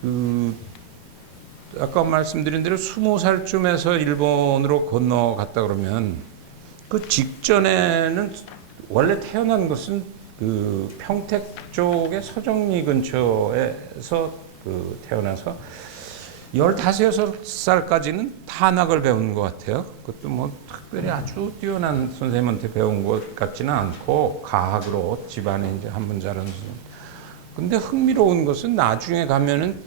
그 아까 말씀드린 대로 20살쯤에서 일본으로 건너갔다 그러면 그 직전에는 원래 태어난 것은 그 평택 쪽의 서정리 근처에서 그 태어나서 15, 16살까지는 탄학을 배운 것 같아요. 그것도 뭐 특별히 아주 뛰어난 선생님한테 배운 것 같지는 않고 가학으로 집안에 이제 한분 자른 선생님. 근데 흥미로운 것은 나중에 가면은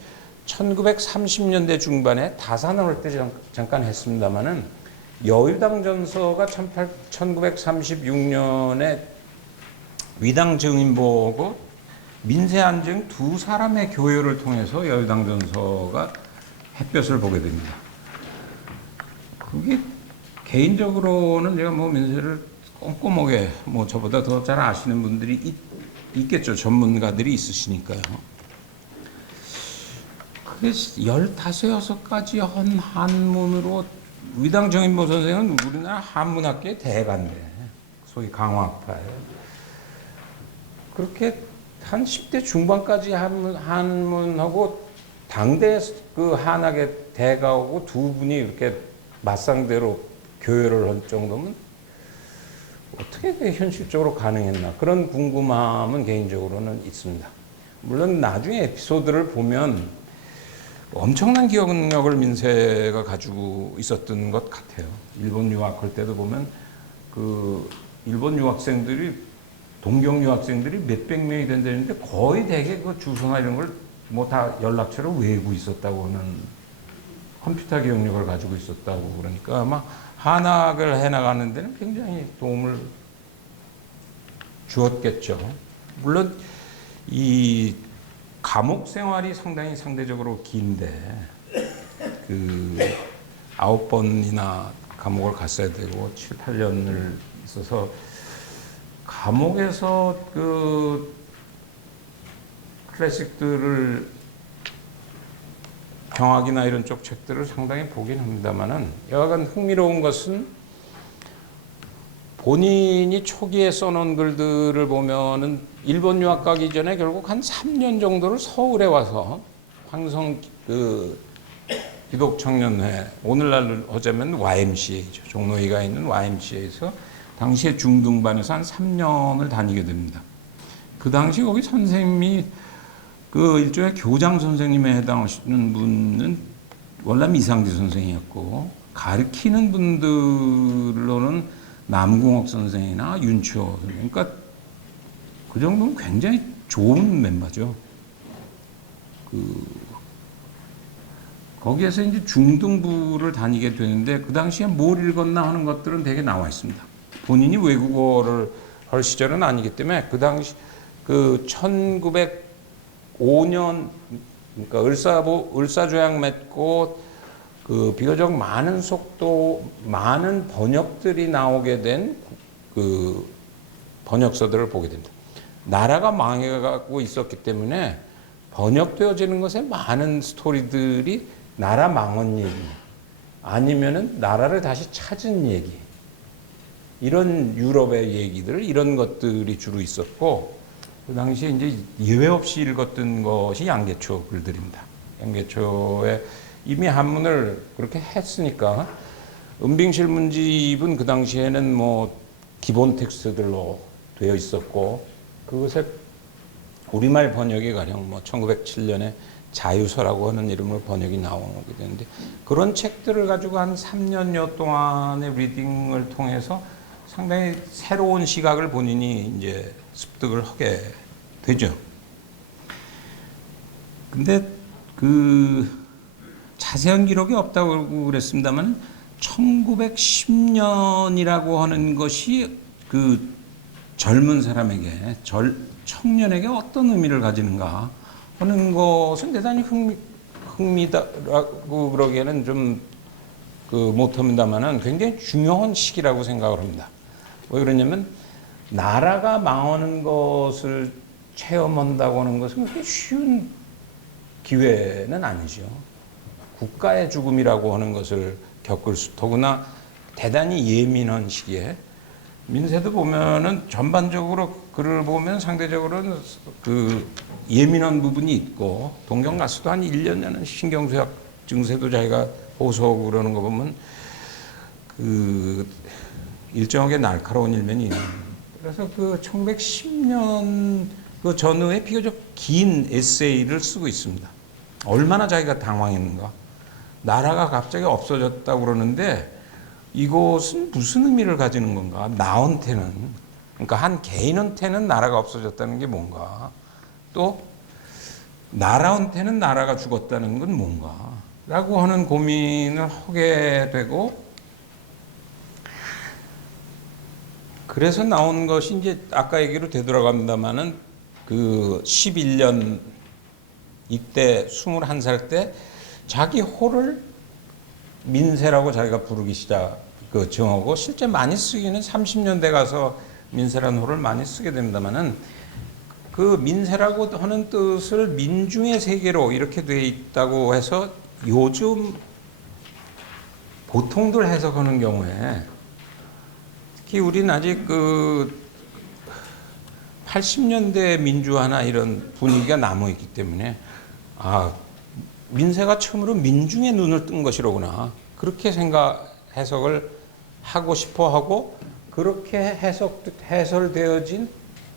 1930년대 중반에 다산을 할 때 잠깐 했습니다마는 여의당 전서가 1936년에 위당 증인보고 민세안증 두 사람의 교류를 통해서 여의당 전서가 햇볕을 보게 됩니다. 그게 개인적으로는 제가 뭐 민세를 꼼꼼하게 뭐 저보다 더 잘 아시는 분들이 있겠죠. 전문가들이 있으시니까요. 그게 15, 16까지 한 한문으로 위당 정인보 선생은 우리나라 한문학계의 대가인데 소위 강화학파예요. 그렇게 한 10대 중반까지 한문하고 당대 그 한학의 대가하고 두 분이 이렇게 맞상대로 교회를 할 정도면 어떻게 그게 현실적으로 가능했나 그런 궁금함은 개인적으로는 있습니다. 물론 나중에 에피소드를 보면 엄청난 기억력을 민세가 가지고 있었던 것 같아요. 일본 유학할 때도 보면 그 일본 유학생들이 동경 유학생들이 몇백 명이 된다는데 거의 대개 그 주소나 이런 걸 뭐 다 연락처를 외우고 있었다고 하는 컴퓨터 기억력을 가지고 있었다고 그러니까 아마 한학을 해나가는 데는 굉장히 도움을 주었겠죠. 물론 이 감옥 생활이 상당히 상대적으로 긴데 그 9번이나 감옥을 갔어야 되고 7, 8년을 있어서 감옥에서 그 클래식들을 경학이나 이런 쪽 책들을 상당히 보긴 합니다만은 여하간 흥미로운 것은 본인이 초기에 써놓은 글들을 보면은 일본 유학 가기 전에 결국 한 3년 정도를 서울에 와서 황성 그 기독청년회, 오늘날 어쩌면 YMCA죠. 종로이가 있는 YMCA에서 당시에 중등반에서 한 3년을 다니게 됩니다. 그 당시 거기 선생님이 그 일종의 교장 선생님에 해당하시는 분은 월남 이상기 선생이었고, 가르치는 분들로는 남궁옥 선생이나 윤추호 선생, 그러니까 그 정도면 굉장히 좋은 멤버죠. 거기에서 이제 중등부를 다니게 되는데 그 당시에 뭘 읽었나 하는 것들은 되게 나와 있습니다. 본인이 외국어를 할 시절은 아니기 때문에 그 당시 그 1905년 그러니까 을사조약 맺고 그 비교적 많은 속도 많은 번역들이 나오게 된 그 번역서들을 보게 됩니다. 나라가 망해가고 있었기 때문에 번역되어지는 것에 많은 스토리들이 나라 망한 얘기 아니면은 나라를 다시 찾은 얘기 이런 유럽의 얘기들 이런 것들이 주로 있었고 그 당시에 이제 예외 없이 읽었던 것이 양계초 글들입니다. 양계초의 이미 한문을 그렇게 했으니까 은빙실 문집은 그 당시에는 뭐 기본 텍스트들로 되어 있었고 그것에 우리말 번역이 가령 뭐 1907년에 자유서라고 하는 이름으로 번역이 나오게 되는데 그런 책들을 가지고 한 3년여 동안의 리딩을 통해서 상당히 새로운 시각을 본인이 이제 습득을 하게 되죠. 근데 그 자세한 기록이 없다고 그랬습니다만 1910년이라고 하는 것이 그 젊은 사람에게 청년에게 어떤 의미를 가지는가 하는 것은 대단히 흥미다라고 그러기에는 좀 그 못합니다만은 굉장히 중요한 시기라고 생각을 합니다. 왜 그러냐면 나라가 망하는 것을 체험한다고 하는 것은 그렇게 쉬운 기회는 아니죠. 국가의 죽음이라고 하는 것을 겪을 수, 더구나 대단히 예민한 시기에 민세도 보면은 전반적으로 글을 보면 상대적으로는 그 예민한 부분이 있고 동경 가서도 한 1년에는 신경쇠약 증세도 자기가 호소하고 그러는 거 보면 그 일정하게 날카로운 일면이 있는. 그래서 그 1910년 그 전후에 비교적 긴 에세이를 쓰고 있습니다. 얼마나 자기가 당황했는가. 나라가 갑자기 없어졌다고 그러는데 이것은 무슨 의미를 가지는 건가? 나한테는, 그러니까 한 개인한테는 나라가 없어졌다는 게 뭔가? 또 나라한테는 나라가 죽었다는 건 뭔가? 라고 하는 고민을 하게 되고 그래서 나온 것이 이제 아까 얘기로 되돌아갑니다만은 그 11년 이때 21살 때 자기 호를 민세라고 자기가 부르기 정하고 실제 많이 쓰기는 30년대 가서 민세라는 호를 많이 쓰게 됩니다만은 그 민세라고 하는 뜻을 민중의 세계로 이렇게 돼 있다고 해서 요즘 보통들 해석하는 경우에 특히 우리는 아직 그 80년대 민주화나 이런 분위기가 남아있기 때문에 민세가 처음으로 민중의 눈을 뜬 것이로구나. 그렇게 해석을 하고 싶어 하고, 그렇게 해설되어진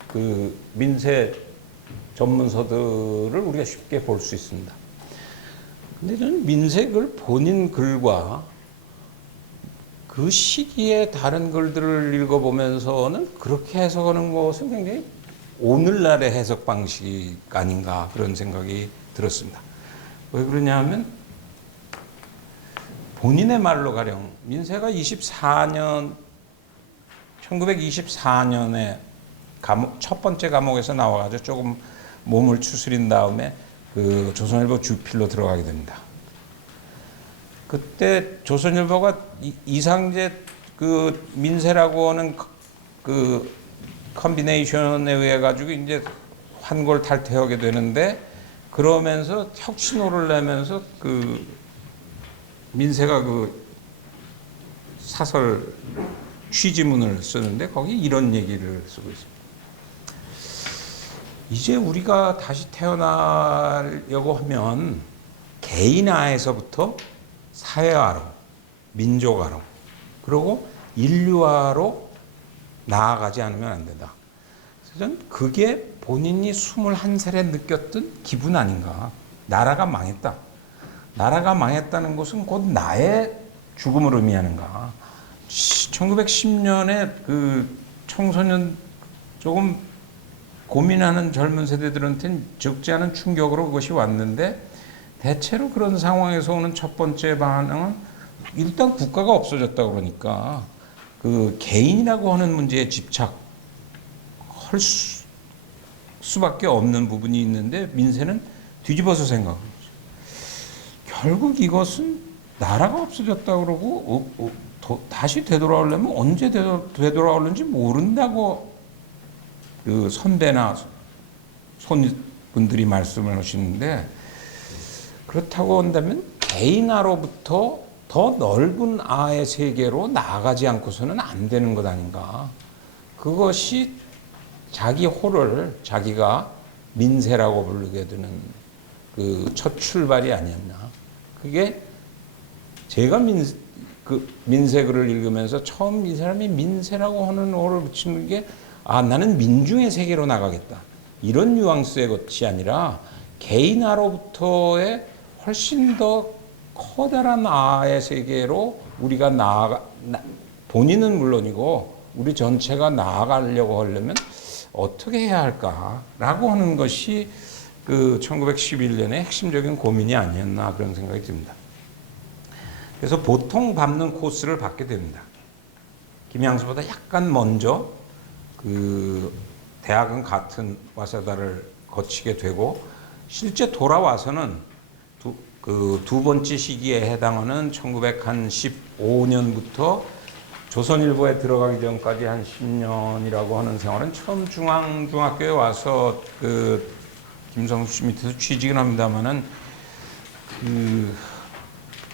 그 민세 전문서들을 우리가 쉽게 볼 수 있습니다. 근데 저는 민세글 본인 글과 그 시기에 다른 글들을 읽어보면서는 그렇게 해석하는 것은 굉장히 오늘날의 해석 방식 아닌가 그런 생각이 들었습니다. 왜 그러냐 하면 본인의 말로 가령 민세가 1924년에 첫 번째 감옥에서 나와가지고 조금 몸을 추스린 다음에 그 조선일보 주필로 들어가게 됩니다. 그때 조선일보가 이상재 그 민세라고 하는 그 컨비네이션에 의해 가지고 이제 환골 탈퇴하게 되는데, 그러면서 혁신호를 내면서 그 민세가 그 사설 취지문을 쓰는데 거기 이런 얘기를 쓰고 있습니다. 이제 우리가 다시 태어나려고 하면 개인화에서부터 사회화로, 민족화로, 그리고 인류화로 나아가지 않으면 안 된다. 그래서 저는 그게 본인이 21살에 느꼈던 기분 아닌가. 나라가 망했다. 나라가 망했다는 것은 곧 나의 죽음을 의미하는가. 1910년에 그 청소년 조금 고민하는 젊은 세대들한테는 적지 않은 충격으로 그것이 왔는데, 대체로 그런 상황에서 오는 첫 번째 반응은 일단 국가가 없어졌다 그러니까 그 개인이라고 하는 문제에 집착할 수밖에 없는 부분이 있는데, 민세는 뒤집어서 생각합니다. 결국 이것은 나라가 없어졌다 그러고 다시 되돌아오려면 언제 되돌아오는지 모른다고 그 선배나 손분들이 말씀을 하시는데, 그렇다고 한다면 개인화로부터 더 넓은 아의 세계로 나아가지 않고서는 안 되는 것 아닌가. 그것이 자기 호를 자기가 민세라고 부르게 되는 그 첫 출발이 아니었나. 그게 제가 민세 글을 읽으면서 처음 이 사람이 민세라고 하는 호를 붙이는 게, 나는 민중의 세계로 나가겠다, 이런 뉘앙스의 것이 아니라 개인화로부터의 훨씬 더 커다란 아의 세계로 우리가 본인은 물론이고 우리 전체가 나아가려고 하려면 어떻게 해야 할까라고 하는 것이 그 1911년의 핵심적인 고민이 아니었나, 그런 생각이 듭니다. 그래서 보통 밟는 코스를 받게 됩니다. 김양수보다 약간 먼저 그 대학은 같은 와세다를 거치게 되고, 실제 돌아와서는 두 번째 시기에 해당하는 1915년부터 조선일보에 들어가기 전까지 한 10년이라고 하는 생활은 처음 중앙중학교에 와서 그 김성수 씨 밑에서 취직을 합니다만은 그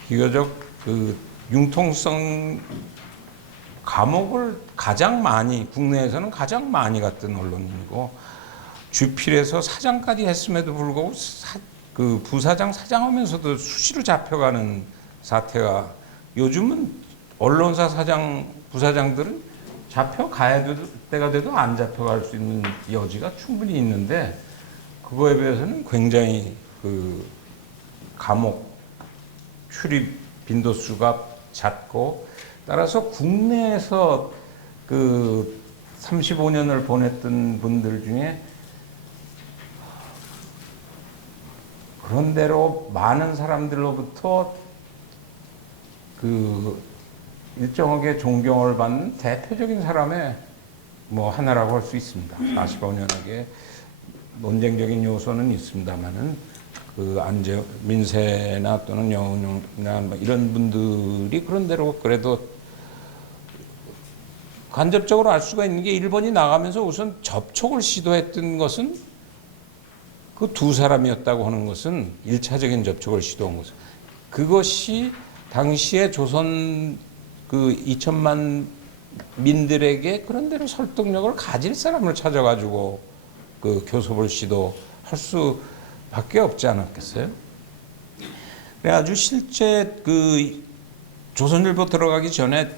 비교적 그 융통성 감옥을 가장 많이, 국내에서는 가장 많이 갔던 언론이고, 주필에서 사장까지 했음에도 불구하고 그 부사장, 사장하면서도 수시로 잡혀가는 사태가, 요즘은 언론사 사장, 부사장들은 잡혀가야 될 때가 돼도 안 잡혀갈 수 있는 여지가 충분히 있는데, 그거에 비해서는 굉장히 그 감옥 출입 빈도수가 잦고, 따라서 국내에서 그 35년을 보냈던 분들 중에 그런 대로 많은 사람들로부터 그 일정하게 존경을 받는 대표적인 사람의 뭐 하나라고 할 수 있습니다. 45년에게 논쟁적인 요소는 있습니다만은 그 민세나 또는 여운용이나 뭐 이런 분들이 그런 대로 그래도 간접적으로 알 수가 있는 게, 일본이 나가면서 우선 접촉을 시도했던 것은 그 두 사람이었다고 하는 것은, 1차적인 접촉을 시도한 것은, 그것이 당시에 조선 그 2천만 민들에게 그런 대로 설득력을 가질 사람을 찾아가지고 그 교섭을 시도할 수밖에 없지 않았겠어요? 그래가지고 실제 그 조선일보 들어가기 전에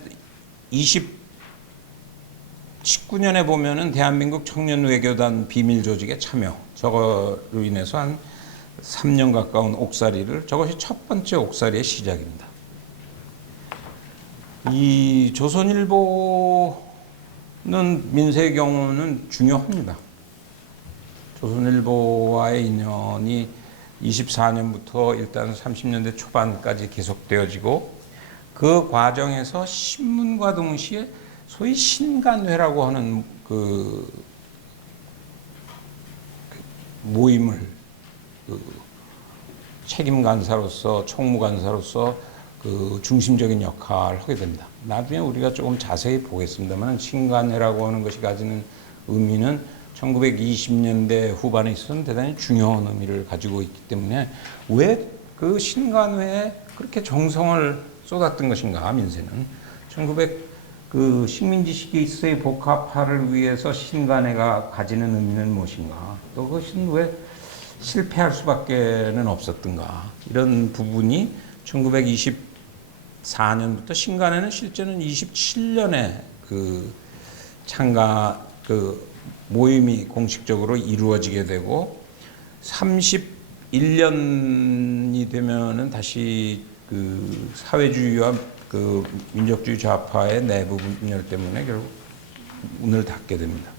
19년에 보면은 대한민국 청년 외교단 비밀 조직에 참여, 저거로 인해서 한 3년 가까운 옥살이를, 저것이 첫 번째 옥살이의 시작입니다. 이 조선일보는 민세의 경우는 중요합니다. 조선일보와의 인연이 24년부터 일단 30년대 초반까지 계속되어지고, 그 과정에서 신문과 동시에 소위 신간회라고 하는 그 모임을 책임 간사로서 총무 간사로서 그 중심적인 역할을 하게 됩니다. 나중에 우리가 조금 자세히 보겠습니다만 신간회라고 하는 것이 가지는 의미는 1920년대 후반에 있어서는 대단히 중요한 의미를 가지고 있기 때문에 왜 그 신간회에 그렇게 정성을 쏟았던 것인가 민세는 1900그 식민지 시기에 있어의 복합화를 위해서 신간회가 가지는 의미는 무엇인가 또 그것은 왜 실패할 수밖에는 없었던가 이런 부분이 1924년부터 신간회는 실제는 27년에 그 참가 그 모임이 공식적으로 이루어지게 되고 31년이 되면은 다시 그 사회주의와 그 민족주의 좌파의 내부 분열 때문에 결국 문을 닫게 됩니다.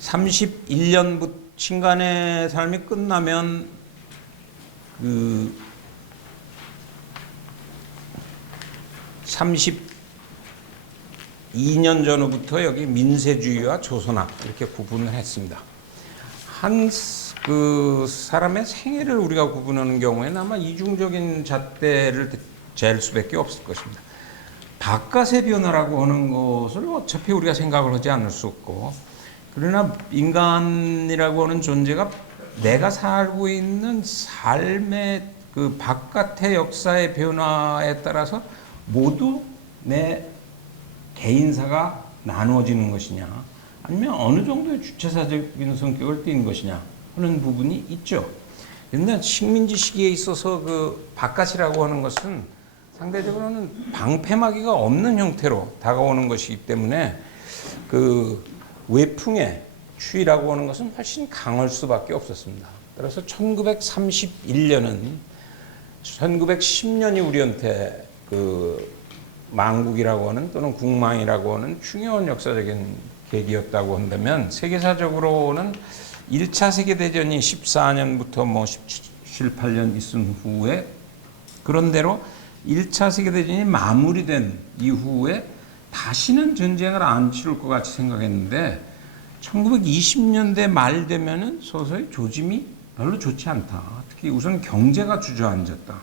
31년부터 신간의 삶이 끝나면 그 32년 전후부터 여기 민세주의와 조선학 이렇게 구분을 했습니다. 한 그 사람의 생애를 우리가 구분하는 경우에는 아마 이중적인 잣대를 잴 수밖에 없을 것입니다. 바깥의 변화라고 하는 것을 어차피 우리가 생각을 하지 않을 수 없고 그러나 인간이라고 하는 존재가 내가 살고 있는 삶의 그 바깥의 역사의 변화에 따라서 모두 내 개인사가 나누어지는 것이냐 아니면 어느 정도의 주체사적인 성격을 띈 것이냐 하는 부분이 있죠. 그런데 식민지 시기에 있어서 그 바깥이라고 하는 것은 상대적으로는 방패막이가 없는 형태로 다가오는 것이기 때문에 그 외풍의 추위라고 하는 것은 훨씬 강할 수밖에 없었습니다. 따라서 1931년은 1910년이 우리한테 그 망국이라고 하는 또는 국망이라고 하는 중요한 역사적인 계기였다고 한다면 세계사적으로는 1차 세계대전이 14년부터 뭐 17, 18년 있은 후에 그런대로 1차 세계대전이 마무리된 이후에 다시는 전쟁을 안 치를 것 같이 생각했는데 1920년대 말 되면은 서서히 조짐이 별로 좋지 않다. 특히 우선 경제가 주저앉았다.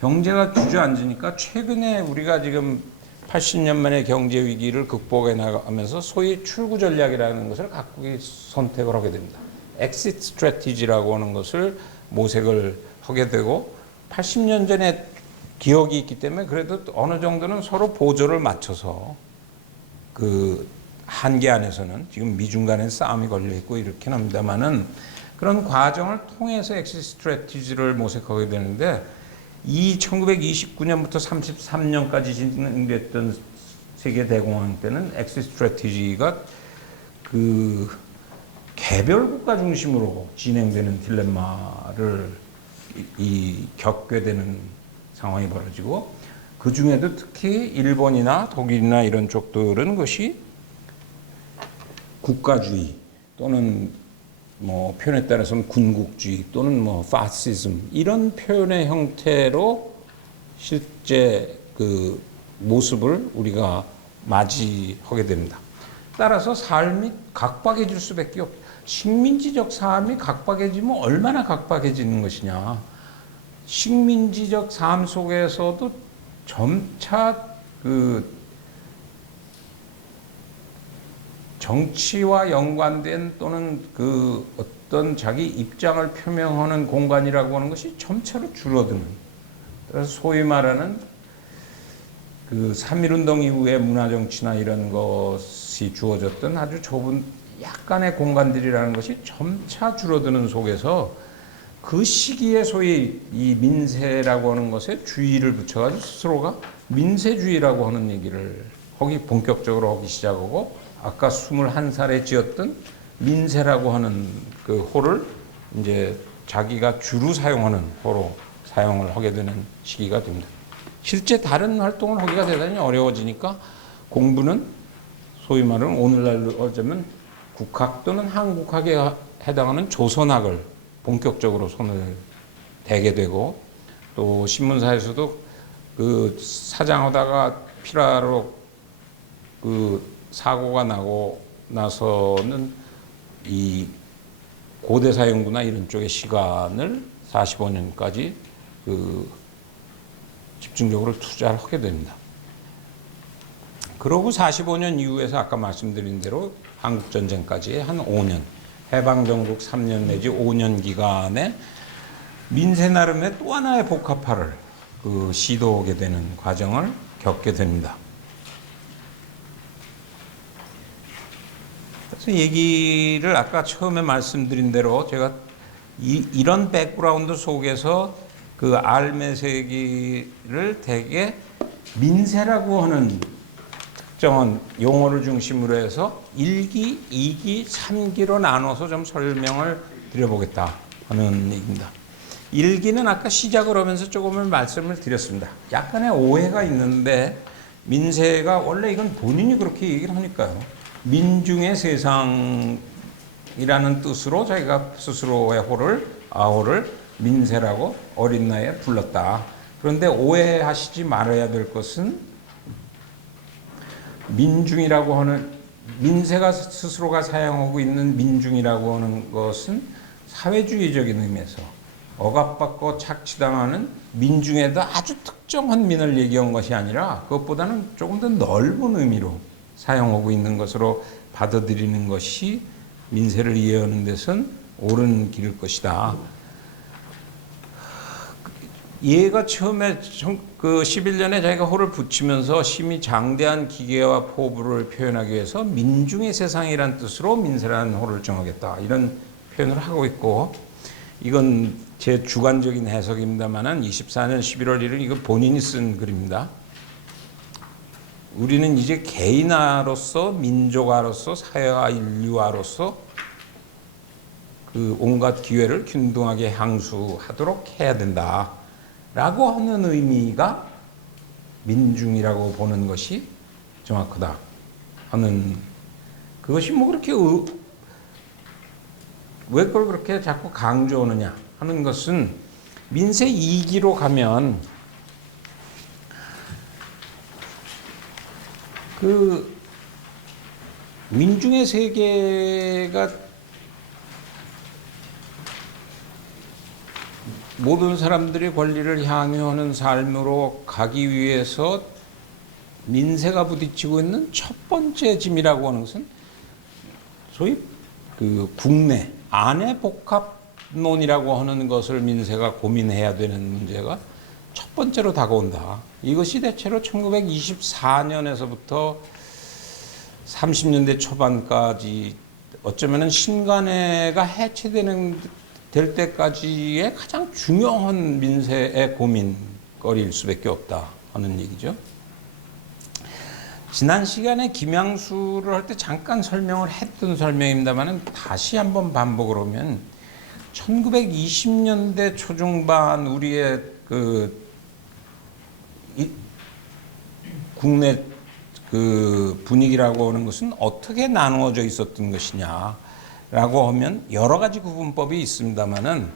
경제가 주저앉으니까 최근에 우리가 지금 80년 만에 경제 위기를 극복해 나가면서 소위 출구 전략이라는 것을 각국이 선택을 하게 됩니다. 엑시트 스트래티지라고 하는 것을 모색을 하게 되고 80년 전에 기억이 있기 때문에 그래도 어느 정도는 서로 보조를 맞춰서 그 한계 안에서는 지금 미중 간의 싸움이 걸려 있고 이렇긴 합니다만은 그런 과정을 통해서 엑시트 스트래티지를 모색하게 되는데 이 1929년부터 33년까지 진행됐던 세계 대공황 때는 엑시트 스트래티지가 그 개별 국가 중심으로 진행되는 딜레마를 겪게 되는 상황이 벌어지고 그 중에도 특히 일본이나 독일이나 이런 쪽들은 그것이 국가주의 또는 뭐 표현에 따라서는 군국주의 또는 뭐 파시즘 이런 표현의 형태로 실제 그 모습을 우리가 맞이하게 됩니다. 따라서 삶이 각박해질 수밖에 없고 식민지적 삶이 각박해지면 얼마나 각박해지는 것이냐. 식민지적 삶 속에서도 점차 그 정치와 연관된 또는 그 어떤 자기 입장을 표명하는 공간이라고 하는 것이 점차로 줄어드는. 그래서 소위 말하는 그 3.1운동 이후에 문화정치나 이런 것이 주어졌던 아주 좁은 약간의 공간들이라는 것이 점차 줄어드는 속에서 그 시기에 소위 이 민세라고 하는 것에 주의를 붙여가지고 스스로가 민세주의라고 하는 얘기를 본격적으로 하기 시작하고 아까 21살에 지었던 민세라고 하는 그 호를 이제 자기가 주로 사용하는 호로 사용을 하게 되는 시기가 됩니다. 실제 다른 활동을 하기가 대단히 어려워지니까 공부는 소위 말하는 오늘날로 어쩌면 국학 또는 한국학에 해당하는 조선학을 본격적으로 손을 대게 되고 또 신문사에서도 그 사장하다가 피라로 그 사고가 나고 나서는 이 고대사연구나 이런 쪽의 시간을 45년까지 그 집중적으로 투자를 하게 됩니다. 그러고 45년 이후에서 아까 말씀드린 대로 한국전쟁까지 한 5년, 해방정국 3년 내지 5년 기간에 민세 나름의 또 하나의 복합화를 그 시도하게 되는 과정을 겪게 됩니다. 그래서 얘기를 아까 처음에 말씀드린 대로 제가 이런 백그라운드 속에서 그 알메세기를 되게 민세라고 하는 특정한 용어를 중심으로 해서 1기, 2기, 3기로 나눠서 좀 설명을 드려보겠다 하는 얘기입니다. 1기는 아까 시작을 하면서 조금은 말씀을 드렸습니다. 약간의 오해가 있는데 민세가 원래 이건 본인이 그렇게 얘기를 하니까요. 민중의 세상이라는 뜻으로 자기가 스스로의 아호를 민세라고 어린 나이에 불렀다. 그런데 오해하시지 말아야 될 것은 민중이라고 하는 민세가 스스로가 사용하고 있는 민중이라고 하는 것은 사회주의적인 의미에서 억압받고 착취당하는 민중에도 아주 특정한 민을 얘기한 것이 아니라 그것보다는 조금 더 넓은 의미로 사용하고 있는 것으로 받아들이는 것이 민세를 이해하는 데선 옳은 길일 것이다. 얘가 처음에 그 11년에 자기가 호를 붙이면서 심히 장대한 기계와 포부를 표현하기 위해서 민중의 세상이란 뜻으로 민세라는 호를 정하겠다. 이런 표현을 하고 있고, 이건 제 주관적인 해석입니다만은 24년 11월 1일 이거 본인이 쓴 글입니다. 우리는 이제 개인화로서, 민족화로서, 사회화, 인류화로서 그 온갖 기회를 균등하게 향수하도록 해야 된다. 라고 하는 의미가 민중이라고 보는 것이 정확하다 하는, 그것이 뭐 그렇게 왜 그걸 그렇게 자꾸 강조하느냐 하는 것은 민세 2기로 가면 그 민중의 세계가 모든 사람들이 권리를 향유하는 삶으로 가기 위해서 민세가 부딪히고 있는 첫 번째 짐이라고 하는 것은 소위 그 국내 안의 복합론이라고 하는 것을 민세가 고민해야 되는 문제가 첫 번째로 다가온다. 이것이 대체로 1924년에서부터 30년대 초반까지 어쩌면은 신간회가 될 때까지의 가장 중요한 민세의 고민거리일 수밖에 없다 하는 얘기죠. 지난 시간에 김양수를 할 때 잠깐 설명을 했던 설명입니다만 다시 한번 반복을 하면 1920년대 초중반 우리의 그 국내 그 분위기라고 하는 것은 어떻게 나누어져 있었던 것이냐라고 하면 여러 가지 구분법이 있습니다만은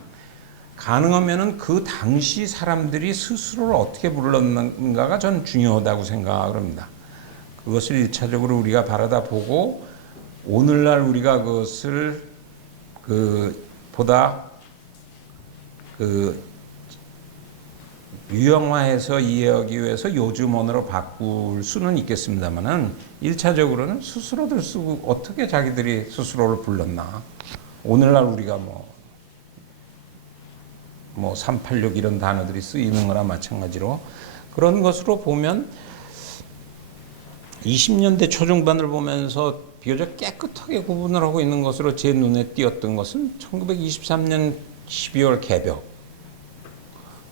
가능하면은 그 당시 사람들이 스스로를 어떻게 불렀는가가 전 중요하다고 생각을 합니다. 그것을 1차적으로 우리가 바라다 보고 오늘날 우리가 그것을 보다 유형화해서 이해하기 위해서 요즘 언어로 바꿀 수는 있겠습니다만은 1차적으로는 스스로들 쓰고 어떻게 자기들이 스스로를 불렀나. 오늘날 우리가 뭐 386 이런 단어들이 쓰이는 거나 마찬가지로 그런 것으로 보면 20년대 초중반을 보면서 비교적 깨끗하게 구분을 하고 있는 것으로 제 눈에 띄었던 것은 1923년 12월 개벽.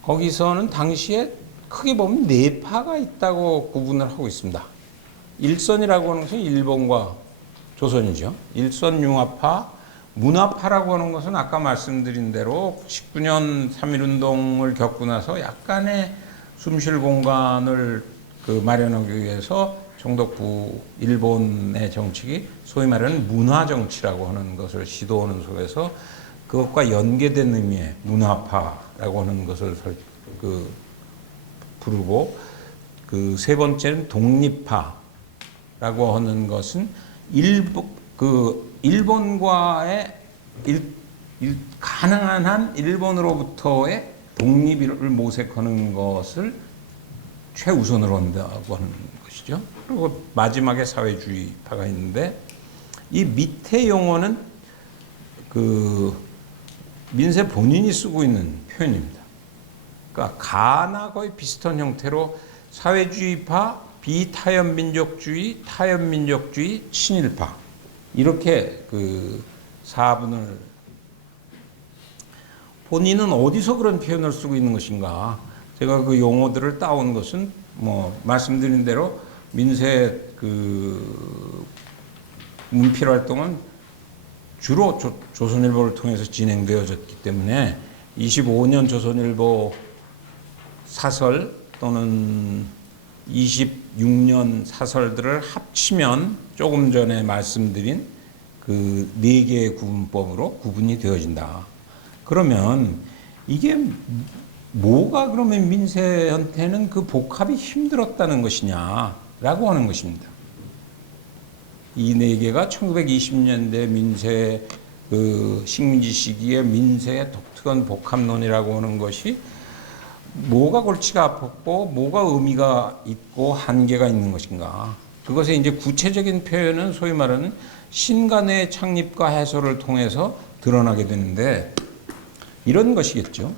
거기서는 당시에 크게 보면 네 파가 있다고 구분을 하고 있습니다. 일선이라고 하는 것은 일본과 조선이죠. 일선 융합파, 문화파라고 하는 것은 아까 말씀드린 대로 19년 3.1운동을 겪고 나서 약간의 숨쉴 공간을 마련하기 위해서 총독부 일본의 정책이 소위 말하는 문화정치라고 하는 것을 시도하는 속에서 그것과 연계된 의미의 문화파라고 하는 것을 부르고, 그 세 번째는 독립파라고 하는 것은 일본과의 가능한 한 일본으로부터의 독립을 모색하는 것을 최우선으로 한다고 하는 것이죠. 그리고 마지막에 사회주의파가 있는데, 이 밑에 용어는 그 민세 본인이 쓰고 있는 표현입니다. 그러니까 가나 거의 비슷한 형태로 사회주의파, 비타협민족주의, 타협민족주의, 친일파 이렇게 그 4분을 본인은 어디서 그런 표현을 쓰고 있는 것인가? 제가 그 용어들을 따온 것은 뭐 말씀드린 대로 민세 그 문필 활동은 주로 조선일보를 통해서 진행되어졌기 때문에 25년 조선일보 사설 또는 26년 사설들을 합치면 조금 전에 말씀드린 그 4개의 구분법으로 구분이 되어진다. 그러면 이게 뭐가 그러면 민세한테는 그 복합이 힘들었다는 것이냐라고 하는 것입니다. 이 4개가 1920년대 민세 그 식민지 시기의 민세의 독특한 복합론이라고 하는 것이 뭐가 골치가 아팠고 뭐가 의미가 있고 한계가 있는 것인가. 그것의 이제 구체적인 표현은 소위 말하는 신간의 창립과 해설을 통해서 드러나게 되는데 이런 것이겠죠.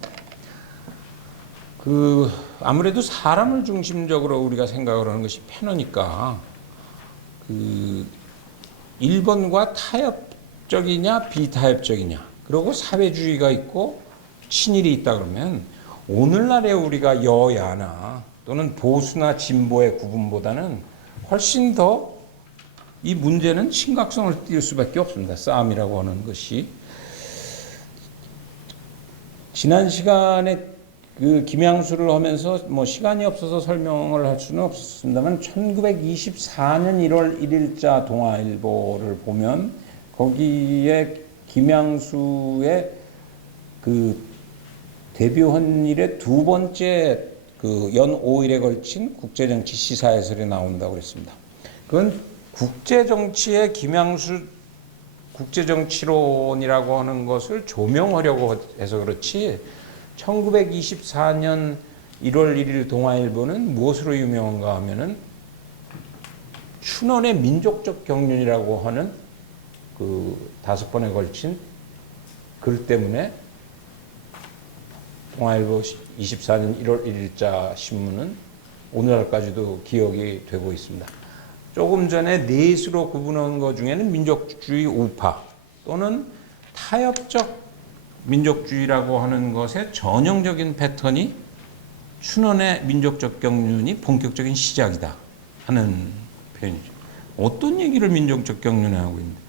그 아무래도 사람을 중심적으로 우리가 생각을 하는 것이 편하니까 그 1번과 타협적이냐 비타협적이냐 그리고 사회주의가 있고 친일이 있다 그러면 오늘날에 우리가 여야나 또는 보수나 진보의 구분보다는 훨씬 더 이 문제는 심각성을 띌 수밖에 없습니다. 싸움이라고 하는 것이. 지난 시간에 그 김양수를 하면서 뭐 시간이 없어서 설명을 할 수는 없었습니다만 1924년 1월 1일자 동아일보를 보면 거기에 김양수의 그 데뷔한 일의 2번째 그 연 5일에 걸친 국제정치 시사해설이 나온다고 그랬습니다. 그건 국제정치의 김양수 국제정치론이라고 하는 것을 조명하려고 해서 그렇지 1924년 1월 1일 동아일보는 무엇으로 유명한가 하면은 춘원의 민족적 경륜이라고 하는 그 5번에 걸친 글 때문에 동아일보 24년 1월 1일자 신문은 오늘날까지도 기억이 되고 있습니다. 조금 전에 넷으로 구분한 것 중에는 민족주의 우파 또는 타협적 민족주의라고 하는 것의 전형적인 패턴이 춘원의 민족적 경륜이 본격적인 시작이다 하는 표현이죠. 어떤 얘기를 민족적 경륜에 하고 있는데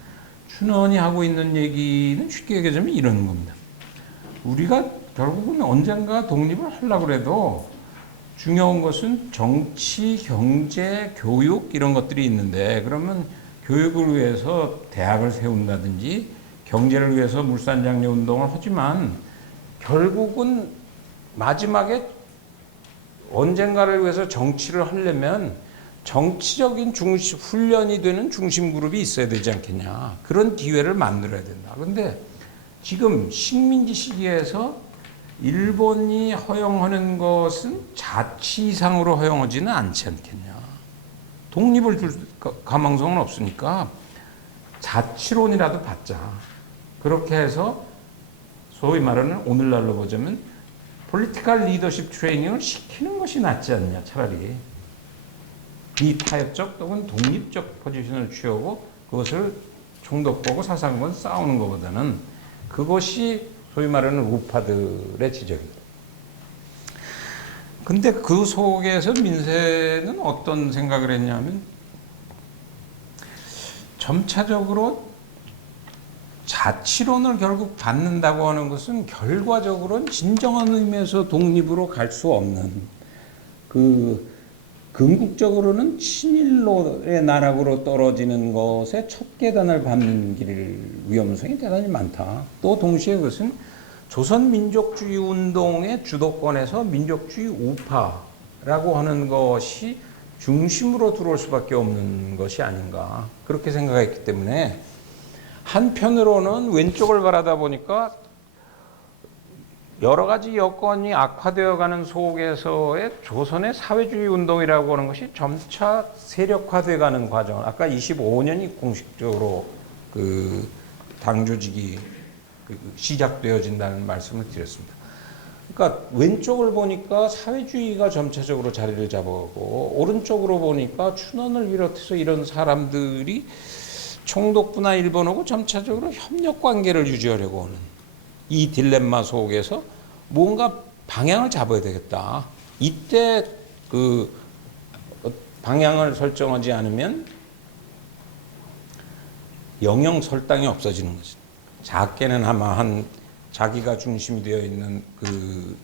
춘원이 하고 있는 얘기는 쉽게 얘기하자면 이런 겁니다. 우리가 결국은 언젠가 독립을 하려고 해도 중요한 것은 정치, 경제, 교육 이런 것들이 있는데 그러면 교육을 위해서 대학을 세운다든지 경제를 위해서 물산장려 운동을 하지만 결국은 마지막에 언젠가를 위해서 정치를 하려면 정치적인 훈련이 되는 중심 그룹이 있어야 되지 않겠냐. 그런 기회를 만들어야 된다. 그런데 지금 식민지 시기에서 일본이 허용하는 것은 자치 이상으로 허용하지는 않지 않겠냐. 독립을 줄 가망성은 없으니까 자치론이라도 받자. 그렇게 해서 소위 말하는 오늘날로 보자면 폴리티컬 리더십 트레이닝을 시키는 것이 낫지 않냐. 차라리 비타협적 또는 독립적 포지션을 취하고 그것을 총독보고 사상권 싸우는 것보다는 그것이 소위 말하는 우파들의 지적입니다. 근데 그 속에서 민세는 어떤 생각을 했냐면 점차적으로 자치론을 결국 받는다고 하는 것은 결과적으로는 진정한 의미에서 독립으로 갈 수 없는 그 궁극적으로는 친일로의 나락으로 떨어지는 것의 첫 계단을 밟는 길 위험성이 대단히 많다. 또 동시에 그것은 조선민족주의 운동의 주도권에서 민족주의 우파가 민주주의라고 하는 것이 중심으로 들어올 수밖에 없는 것이 아닌가 그렇게 생각했기 때문에 한편으로는 왼쪽을 바라다 보니까 여러 가지 여건이 악화되어 가는 속에서의 조선의 사회주의 운동이라고 하는 것이 점차 세력화되어 가는 과정. 아까 25년이 공식적으로 그 당 조직이 시작되어진다는 말씀을 드렸습니다. 그러니까 왼쪽을 보니까 사회주의가 점차적으로 자리를 잡아가고 오른쪽으로 보니까 춘원을 비롯해서 이런 사람들이 총독부나 일본하고 점차적으로 협력 관계를 유지하려고 하는 이 딜레마 속에서 뭔가 방향을 잡아야 되겠다. 이때 그 방향을 설정하지 않으면 영영 설당이 없어지는 거지. 작게는 아마 한 자기가 중심이 되어 있는 그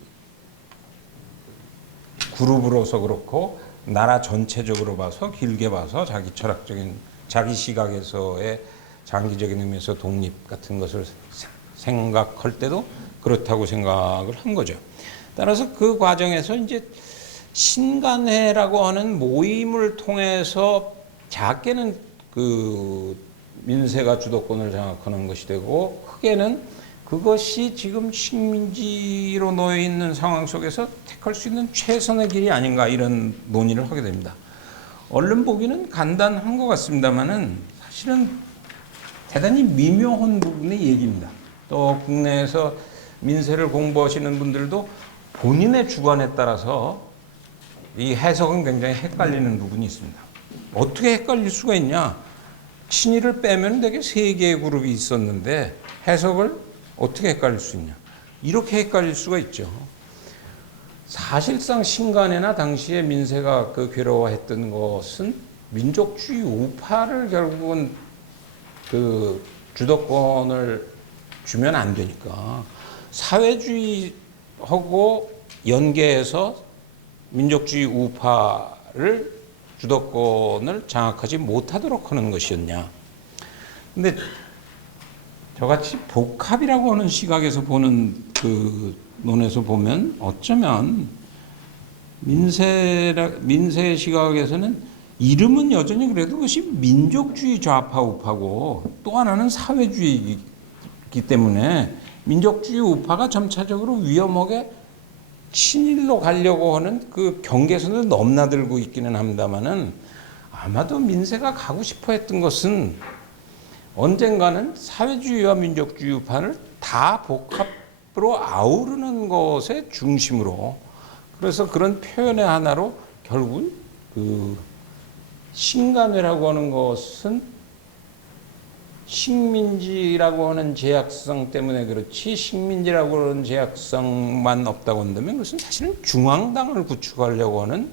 그룹으로서 그렇고 나라 전체적으로 봐서 길게 봐서 자기 철학적인 자기 시각에서의 장기적인 의미에서 독립 같은 것을 생각할 때도 그렇다고 생각을 한 거죠. 따라서 그 과정에서 이제 신간회라고 하는 모임을 통해서 작게는 그 민세가 주도권을 장악하는 것이 되고 크게는 그것이 지금 식민지로 놓여 있는 상황 속에서 택할 수 있는 최선의 길이 아닌가 이런 논의를 하게 됩니다. 얼른 보기는 간단한 것 같습니다만은 사실은 대단히 미묘한 부분의 얘기입니다. 또 국내에서 민세를 공부하시는 분들도 본인의 주관에 따라서 이 해석은 굉장히 헷갈리는 부분이 있습니다. 어떻게 헷갈릴 수가 있냐? 친일을 빼면 되게 세 개의 그룹이 있었는데 해석을 어떻게 헷갈릴 수 있냐? 이렇게 헷갈릴 수가 있죠. 사실상 신간회나 당시에 민세가 그 괴로워했던 것은 민족주의 우파를 결국은 그 주도권을 주면 안 되니까 사회주의하고 연계해서 민족주의 우파를 주도권을 장악하지 못하도록 하는 것이었냐. 근데 저같이 복합이라고 하는 시각에서 보는 그 논에서 보면 어쩌면 민세의 시각에서는 이름은 여전히 그래도 그것이 민족주의 좌파 우파고 또 하나는 사회주의이기 때문에 민족주의 우파가 점차적으로 위험하게 친일로 가려고 하는 그 경계선을 넘나들고 있기는 합니다만은 아마도 민세가 가고 싶어 했던 것은 언젠가는 사회주의와 민족주의 우파를 다 복합으로 아우르는 것의 중심으로 그래서 그런 표현의 하나로 결국은 그 신간회라고 하는 것은 식민지라고 하는 제약성 때문에 그렇지 식민지라고 하는 제약성만 없다고 한다면 그것은 사실은 중앙당을 구축하려고 하는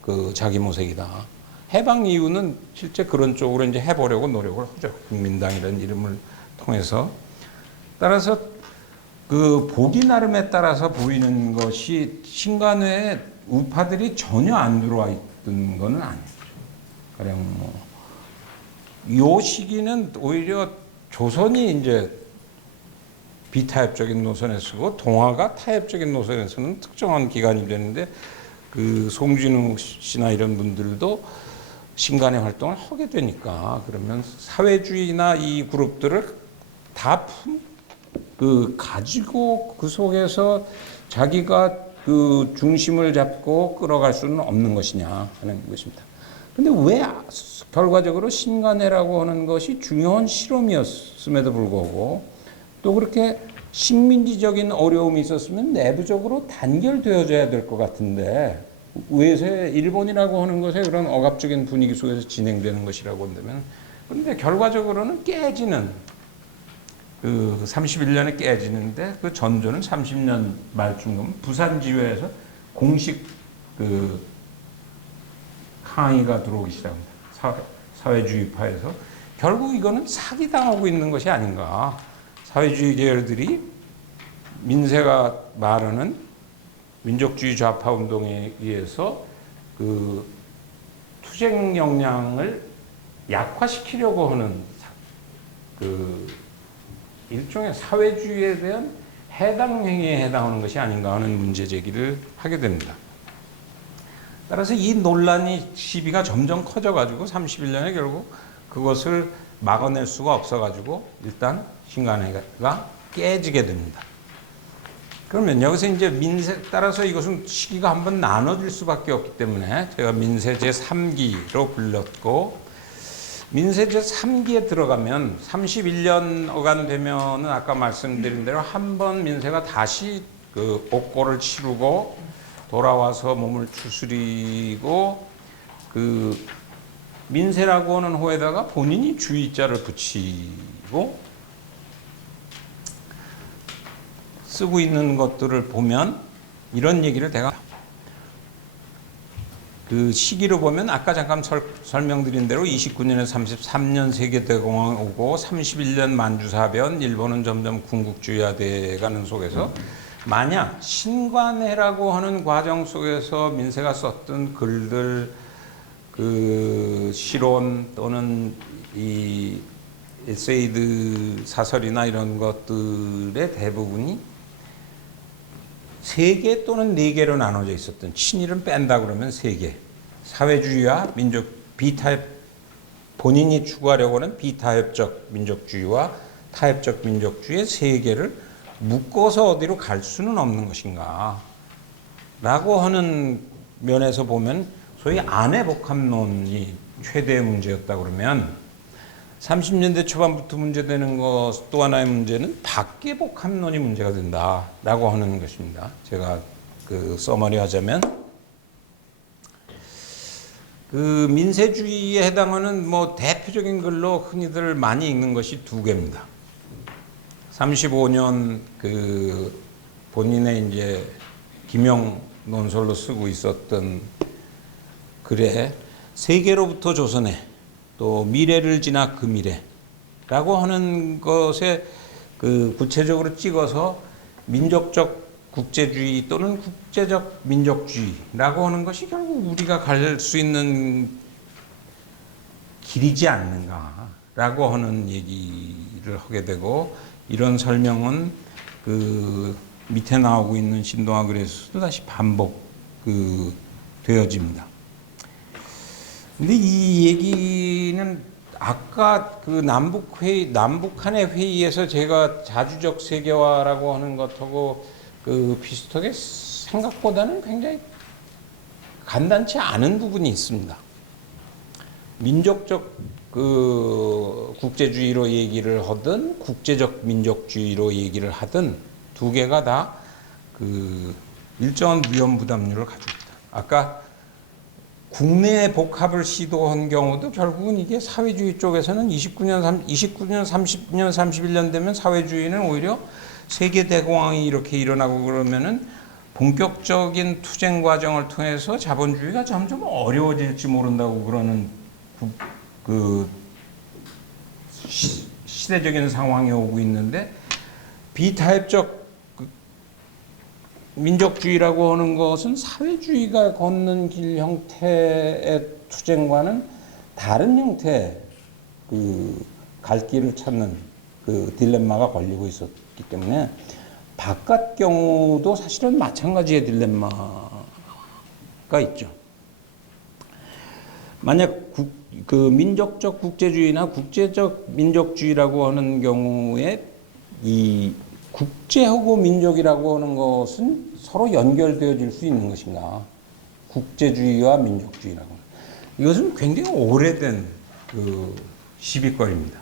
그 자기 모색이다. 해방 이후는 실제 그런 쪽으로 이제 해보려고 노력을 하죠. 국민당이라는 이름을 통해서. 따라서 그 보기 나름에 따라서 보이는 것이 신간회에 우파들이 전혀 안 들어와 있던 것은 아니죠. 가령 요 시기는 오히려 조선이 이제 비타협적인 노선에 서고 동아가 타협적인 노선에서는 특정한 기간이 되는데 그 송진욱 씨나 이런 분들도 신간의 활동을 하게 되니까 그러면 사회주의나 이 그룹들을 다 가지고 그 속에서 자기가 그 중심을 잡고 끌어갈 수는 없는 것이냐 하는 것입니다. 근데 왜 결과적으로 신간회라고 하는 것이 중요한 실험이었음에도 불구하고 또 그렇게 식민지적인 어려움이 있었으면 내부적으로 단결되어져야 될 것 같은데 왜 일본이라고 하는 것에 그런 억압적인 분위기 속에서 진행되는 것이라고 한다면 그런데 결과적으로는 깨지는 그 31년에 깨지는데 그 전조는 30년 말쯤 되면 부산지회에서 공식 그 항의가 들어오기 시작합니다. 사회주의파에서 결국 이거는 사기당하고 있는 것이 아닌가. 사회주의 계열들이 민세가 말하는 민족주의 좌파 운동에 의해서 그 투쟁 역량을 약화시키려고 하는 그 일종의 사회주의에 대한 해당 행위에 해당하는 것이 아닌가 하는 문제 제기를 하게 됩니다. 따라서 이 논란이 시비가 점점 커져가지고 31년에 결국 그것을 막아낼 수가 없어가지고 일단 신간회가 깨지게 됩니다. 그러면 여기서 이제 민세 따라서 이것은 시기가 한번 나눠질 수밖에 없기 때문에 제가 민세 제3기로 불렸고, 민세 제3기에 들어가면 31년 어간되면은 아까 말씀드린 대로 한 번 민세가 다시 그 옥고를 치르고 돌아와서 몸을 추스리고 그 민세라고 하는 호에다가 본인이 주의자를 붙이고 쓰고 있는 것들을 보면 이런 얘기를 제가 그 시기로 보면 아까 잠깐 설명드린 대로 29년에 33년 세계대공황 오고 31년 만주사변, 일본은 점점 군국주의화돼 가는 속에서 만약 신관회라고 하는 과정 속에서 민세가 썼던 글들, 그 시론 또는 이 에세이드 사설이나 이런 것들의 대부분이 3개 또는 4개로 나눠져 있었던, 친일은 뺀다 그러면 3개, 사회주의와 민족 비타협, 본인이 추구하려고 하는 비타협적 민족주의와 타협적 민족주의의 3개를 묶어서 어디로 갈 수는 없는 것인가 라고 하는 면에서 보면 소위 아내복합론이 최대의 문제였다 그러면 30년대 초반부터 문제되는 것 또 하나의 문제는 밖계복합론이 문제가 된다라고 하는 것입니다. 제가 그 서머리 하자면 그 민세주의에 해당하는 뭐 대표적인 글로 흔히들 많이 읽는 것이 2개입니다. 35년 그 본인의 이제 김영 논설로 쓰고 있었던 글에 세계로부터 조선에 또 미래를 지나 그 미래라고 하는 것에 그 구체적으로 찍어서 민족적 국제주의 또는 국제적 민족주의라고 하는 것이 결국 우리가 갈 수 있는 길이지 않는가라고 하는 얘기를 하게 되고, 이런 설명은 그 밑에 나오고 있는 신동아 글에서도 다시 반복 되어집니다. 근데 이 얘기는 아까 그 남북한의 회의에서 제가 자주적 세계화라고 하는 것하고 그 비슷하게 생각보다는 굉장히 간단치 않은 부분이 있습니다. 민족적 그 국제주의로 얘기를 하든 국제적 민족주의로 얘기를 하든 2개가 다 그 일정한 위험 부담률을 가지고 있다. 아까 국내 복합을 시도한 경우도 결국은 이게 사회주의 쪽에서는 29년, 30년, 31년 되면 사회주의는 오히려 세계 대공황이 이렇게 일어나고 그러면은 본격적인 투쟁 과정을 통해서 자본주의가 점점 어려워질지 모른다고 그러는 그 시대적인 상황이 오고 있는데, 비타협적 민족주의라고 하는 것은 사회주의가 걷는 길 형태의 투쟁과는 다른 형태의 그 갈 길을 찾는 그 딜레마가 걸리고 있었기 때문에 바깥 경우도 사실은 마찬가지의 딜레마가 있죠. 만약 그 민족적 국제주의나 국제적 민족주의라고 하는 경우에 이 국제하고 민족이라고 하는 것은 서로 연결되어질 수 있는 것인가? 국제주의와 민족주의라고. 이것은 굉장히 오래된 그 시비거리입니다.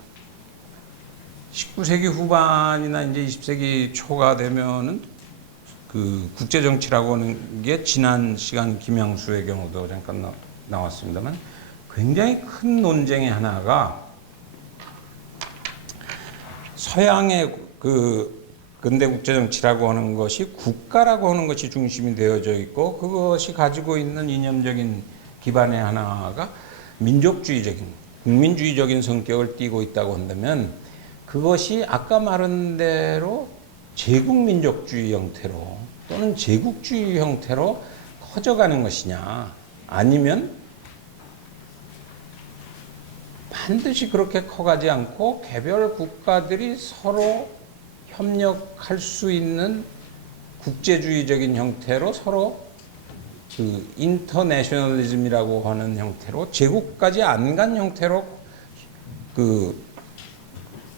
19세기 후반이나 이제 20세기 초가 되면은 그 국제정치라고 하는 게 지난 시간 김양수의 경우도 잠깐 나왔습니다만 굉장히 큰 논쟁의 하나가 서양의 그 근대 국제정치라고 하는 것이 국가라고 하는 것이 중심이 되어져 있고, 그것이 가지고 있는 이념적인 기반의 하나가 민족주의적인, 국민주의적인 성격을 띠고 있다고 한다면, 그것이 아까 말한 대로 제국민족주의 형태로 또는 제국주의 형태로 커져가는 것이냐, 아니면 반드시 그렇게 커가지 않고 개별 국가들이 서로 협력할 수 있는 국제주의적인 형태로 서로 그 인터내셔널리즘이라고 하는 형태로 제국까지 안 간 형태로 그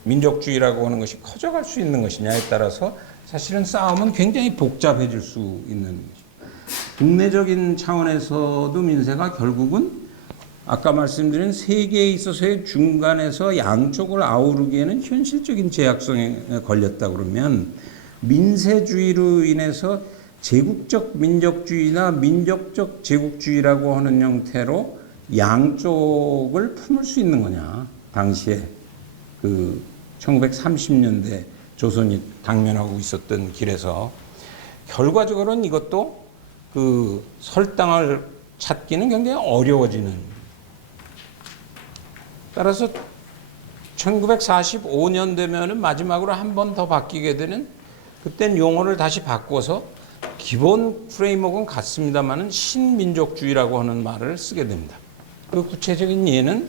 민족주의라고 하는 것이 커져갈 수 있는 것이냐에 따라서 사실은 싸움은 굉장히 복잡해질 수 있는 것입니다. 국내적인 차원에서도 민세가 결국은 아까 말씀드린 세계에 있어서의 중간에서 양쪽을 아우르기에는 현실적인 제약성에 걸렸다 그러면 민세주의로 인해서 제국적 민족주의나 민족적 제국주의라고 하는 형태로 양쪽을 품을 수 있는 거냐. 당시에 그 1930년대 조선이 당면하고 있었던 길에서 결과적으로는 이것도 그 설당을 찾기는 굉장히 어려워지는. 따라서 1945년 되면은 마지막으로 한 번 더 바뀌게 되는, 그땐 용어를 다시 바꿔서 기본 프레임워크는 같습니다만은 신민족주의라고 하는 말을 쓰게 됩니다. 그 구체적인 예는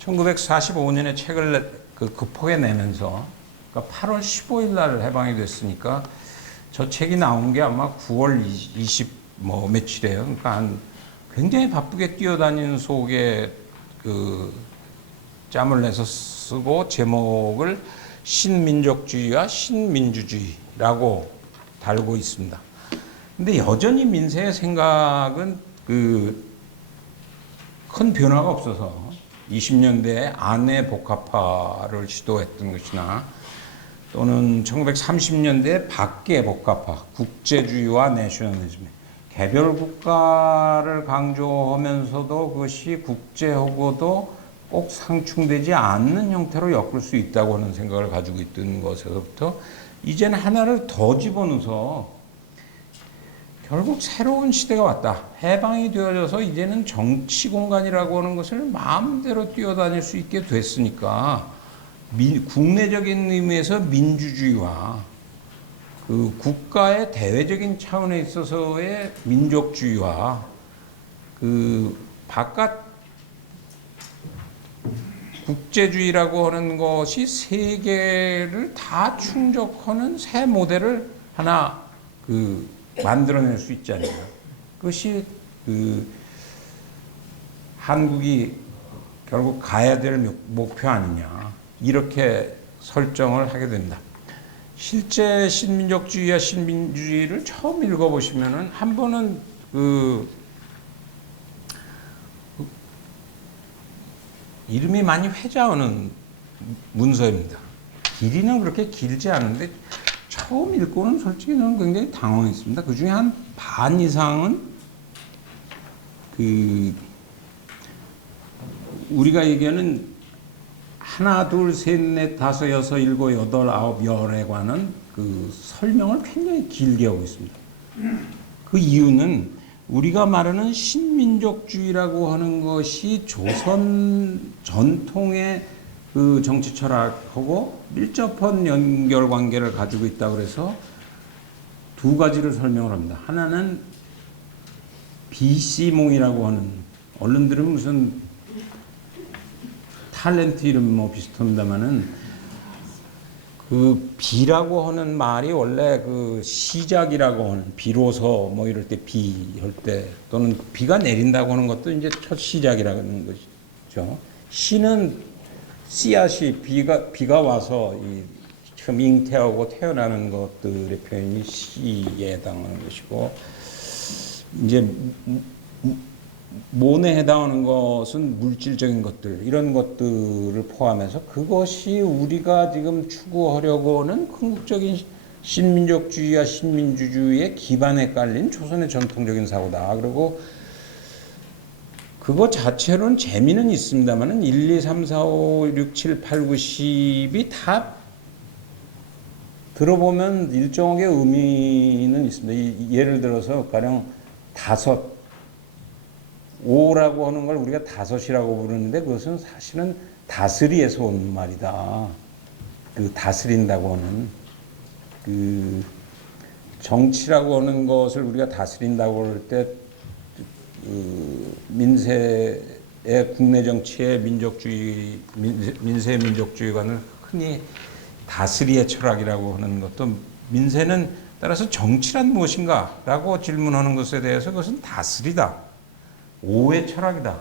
1945년에 책을 급하게 내면서, 그러니까 8월 15일 날 해방이 됐으니까 저 책이 나온 게 아마 9월 20 며칠이에요. 그러니까 굉장히 바쁘게 뛰어다니는 속에 그 짬을 내서 쓰고 제목을 신민족주의와 신민주주의라고 달고 있습니다. 근데 여전히 민세의 생각은 그 큰 변화가 없어서 20년대에 안내 복합화를 시도했던 것이나 또는 1930년대 밖의 복합화, 국제주의와 내셔널리즘, 개별 국가를 강조하면서도 그것이 국제하고도 꼭 상충되지 않는 형태로 엮을 수 있다고 하는 생각을 가지고 있던 것에서부터 이제는 하나를 더 집어넣어서 결국 새로운 시대가 왔다. 해방이 되어져서 이제는 정치 공간이라고 하는 것을 마음대로 뛰어다닐 수 있게 됐으니까 국내적인 의미에서 민주주의와 그 국가의 대외적인 차원에 있어서의 민족주의와 그 바깥 국제주의라고 하는 것이 세계를 다 충족하는 새 모델을 하나 만들어낼 수 있잖아요. 그것이 한국이 결국 가야 될 목표 아니냐, 이렇게 설정을 하게 됩니다. 실제 신민족주의와 신민주주의를 처음 읽어보시면은 한 번은 이름이 많이 회자하는 문서입니다. 길이는 그렇게 길지 않은데 처음 읽고는 솔직히 저는 굉장히 당황했습니다. 그 중에 한 반 이상은 우리가 얘기하는 하나, 둘, 셋, 넷, 다섯, 여섯, 일곱, 여덟, 아홉, 열에 관한 그 설명을 굉장히 길게 하고 있습니다. 그 이유는 우리가 말하는 신민족주의라고 하는 것이 조선 전통의 그 정치 철학하고 밀접한 연결 관계를 가지고 있다고 그래서 두 가지를 설명을 합니다. 하나는 BC몽이라고 하는, 언론들은 무슨 탤런트 이름 비슷합니다만은 그 비라고 하는 말이 원래 그 시작이라고 하는, 비로소 이럴 때 비 할 때, 또는 비가 내린다고 하는 것도 이제 첫 시작이라는 것이죠. 시는 씨앗이 비가 와서 처음 잉태하고 태어나는 것들의 표현이 시에 해당하는 것이고, 이제 몬에 해당하는 것은 물질적인 것들, 이런 것들을 포함해서 그것이 우리가 지금 추구하려고 하는 궁극적인 신민족주의와 신민주주의의 기반에 깔린 조선의 전통적인 사고다. 그리고 그거 자체로는 재미는 있습니다만은 1, 2, 3, 4, 5, 6, 7, 8, 9, 10이 다 들어보면 일정하게 의미는 있습니다. 예를 들어서 가령 다섯, 5라고 하는 걸 우리가 다섯이라고 부르는데 그것은 사실은 다스리에서 온 말이다. 그 다스린다고 하는 그 정치라고 하는 것을 우리가 다스린다고 할 때 민세의 국내 정치의 민족주의, 민세의 민족주의관을 흔히 다스리의 철학이라고 하는 것도, 민세는 따라서 정치란 무엇인가? 라고 질문하는 것에 대해서 그것은 다스리다. 오의 철학이다.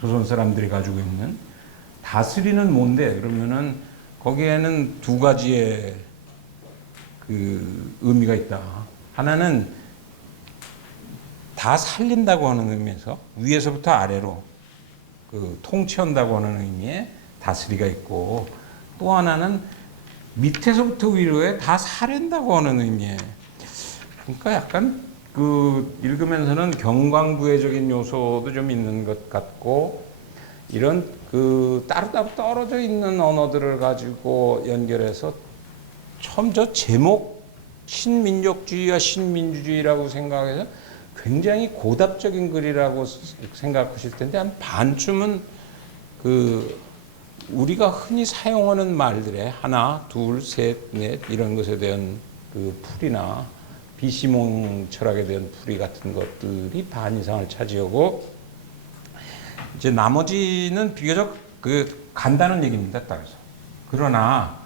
조선 사람들이 가지고 있는. 다스리는 뭔데? 그러면은 거기에는 두 가지의 그 의미가 있다. 하나는 다 살린다고 하는 의미에서 위에서부터 아래로 그 통치한다고 하는 의미의 다스리가 있고, 또 하나는 밑에서부터 위로에 다 사른다고 하는 의미에, 그러니까 약간 그 읽으면서는 경광부회적인 요소도 좀 있는 것 같고, 이런 그 따로따로 떨어져 있는 언어들을 가지고 연결해서 처음 저 제목 신민족주의와 신민주주의라고 생각해서 굉장히 고답적인 글이라고 생각하실 텐데, 한 반쯤은 그 우리가 흔히 사용하는 말들의 하나, 둘, 셋, 넷 이런 것에 대한 그 풀이나 비시몽 철학에 대한 풀이 같은 것들이 반 이상을 차지하고, 이제 나머지는 비교적 그 간단한 얘기입니다. 따라서. 그러나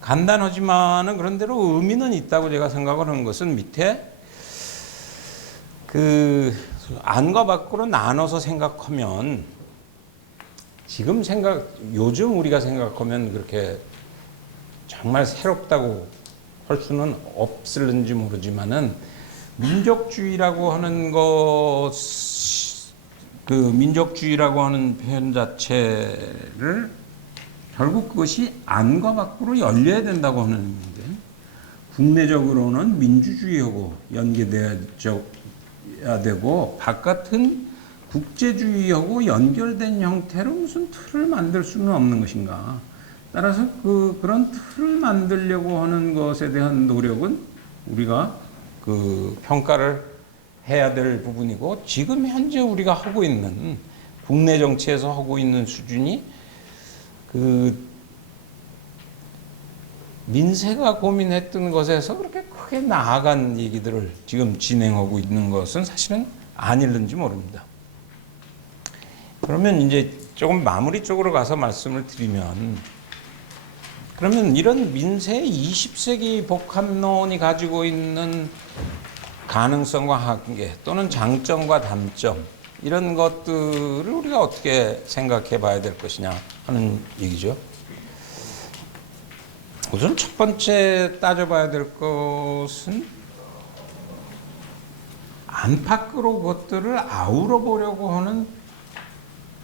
간단하지만은 그런대로 의미는 있다고 제가 생각을 하는 것은, 밑에 그 안과 밖으로 나눠서 생각하면, 요즘 우리가 생각하면 그렇게 정말 새롭다고 할 수는 없을는지 모르지만은, 민족주의라고 하는 그 민족주의라고 하는 표현 자체를 결국 그것이 안과 밖으로 열려야 된다고 하는 의미인데, 국내적으로는 민주주의하고 연계되어야 되고, 바깥은 국제주의하고 연결된 형태로 무슨 틀을 만들 수는 없는 것인가. 따라서 그런 틀을 만들려고 하는 것에 대한 노력은 우리가 그 평가를 해야 될 부분이고, 지금 현재 우리가 하고 있는 국내 정치에서 하고 있는 수준이 그 민세가 고민했던 것에서 그렇게 크게 나아간 얘기들을 지금 진행하고 있는 것은 사실은 아닐는지 모릅니다. 그러면 이제 조금 마무리 쪽으로 가서 말씀을 드리면, 그러면 이런 민세 20세기 복합론이 가지고 있는 가능성과 한계, 또는 장점과 단점, 이런 것들을 우리가 어떻게 생각해 봐야 될 것이냐 하는 얘기죠. 우선 첫 번째 따져봐야 될 것은, 안팎으로 그것들을 아우러 보려고 하는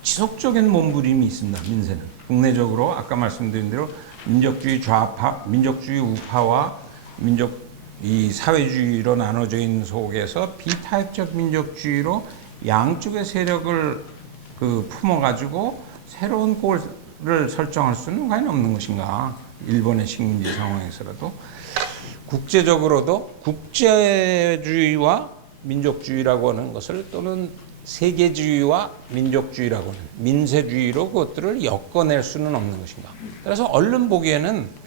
지속적인 몸부림이 있습니다. 민세는 국내적으로 아까 말씀드린 대로 민족주의 좌파, 민족주의 우파와 이 사회주의로 나눠져 있는 속에서 비타협적 민족주의로 양쪽의 세력을 품어가지고 새로운 골을 설정할 수는 과연 없는 것인가. 일본의 식민지 상황에서라도. 국제적으로도 국제주의와 민족주의라고 하는 것을, 또는 세계주의와 민족주의라고 하는 민세주의로 그것들을 엮어낼 수는 없는 것인가. 그래서 얼른 보기에는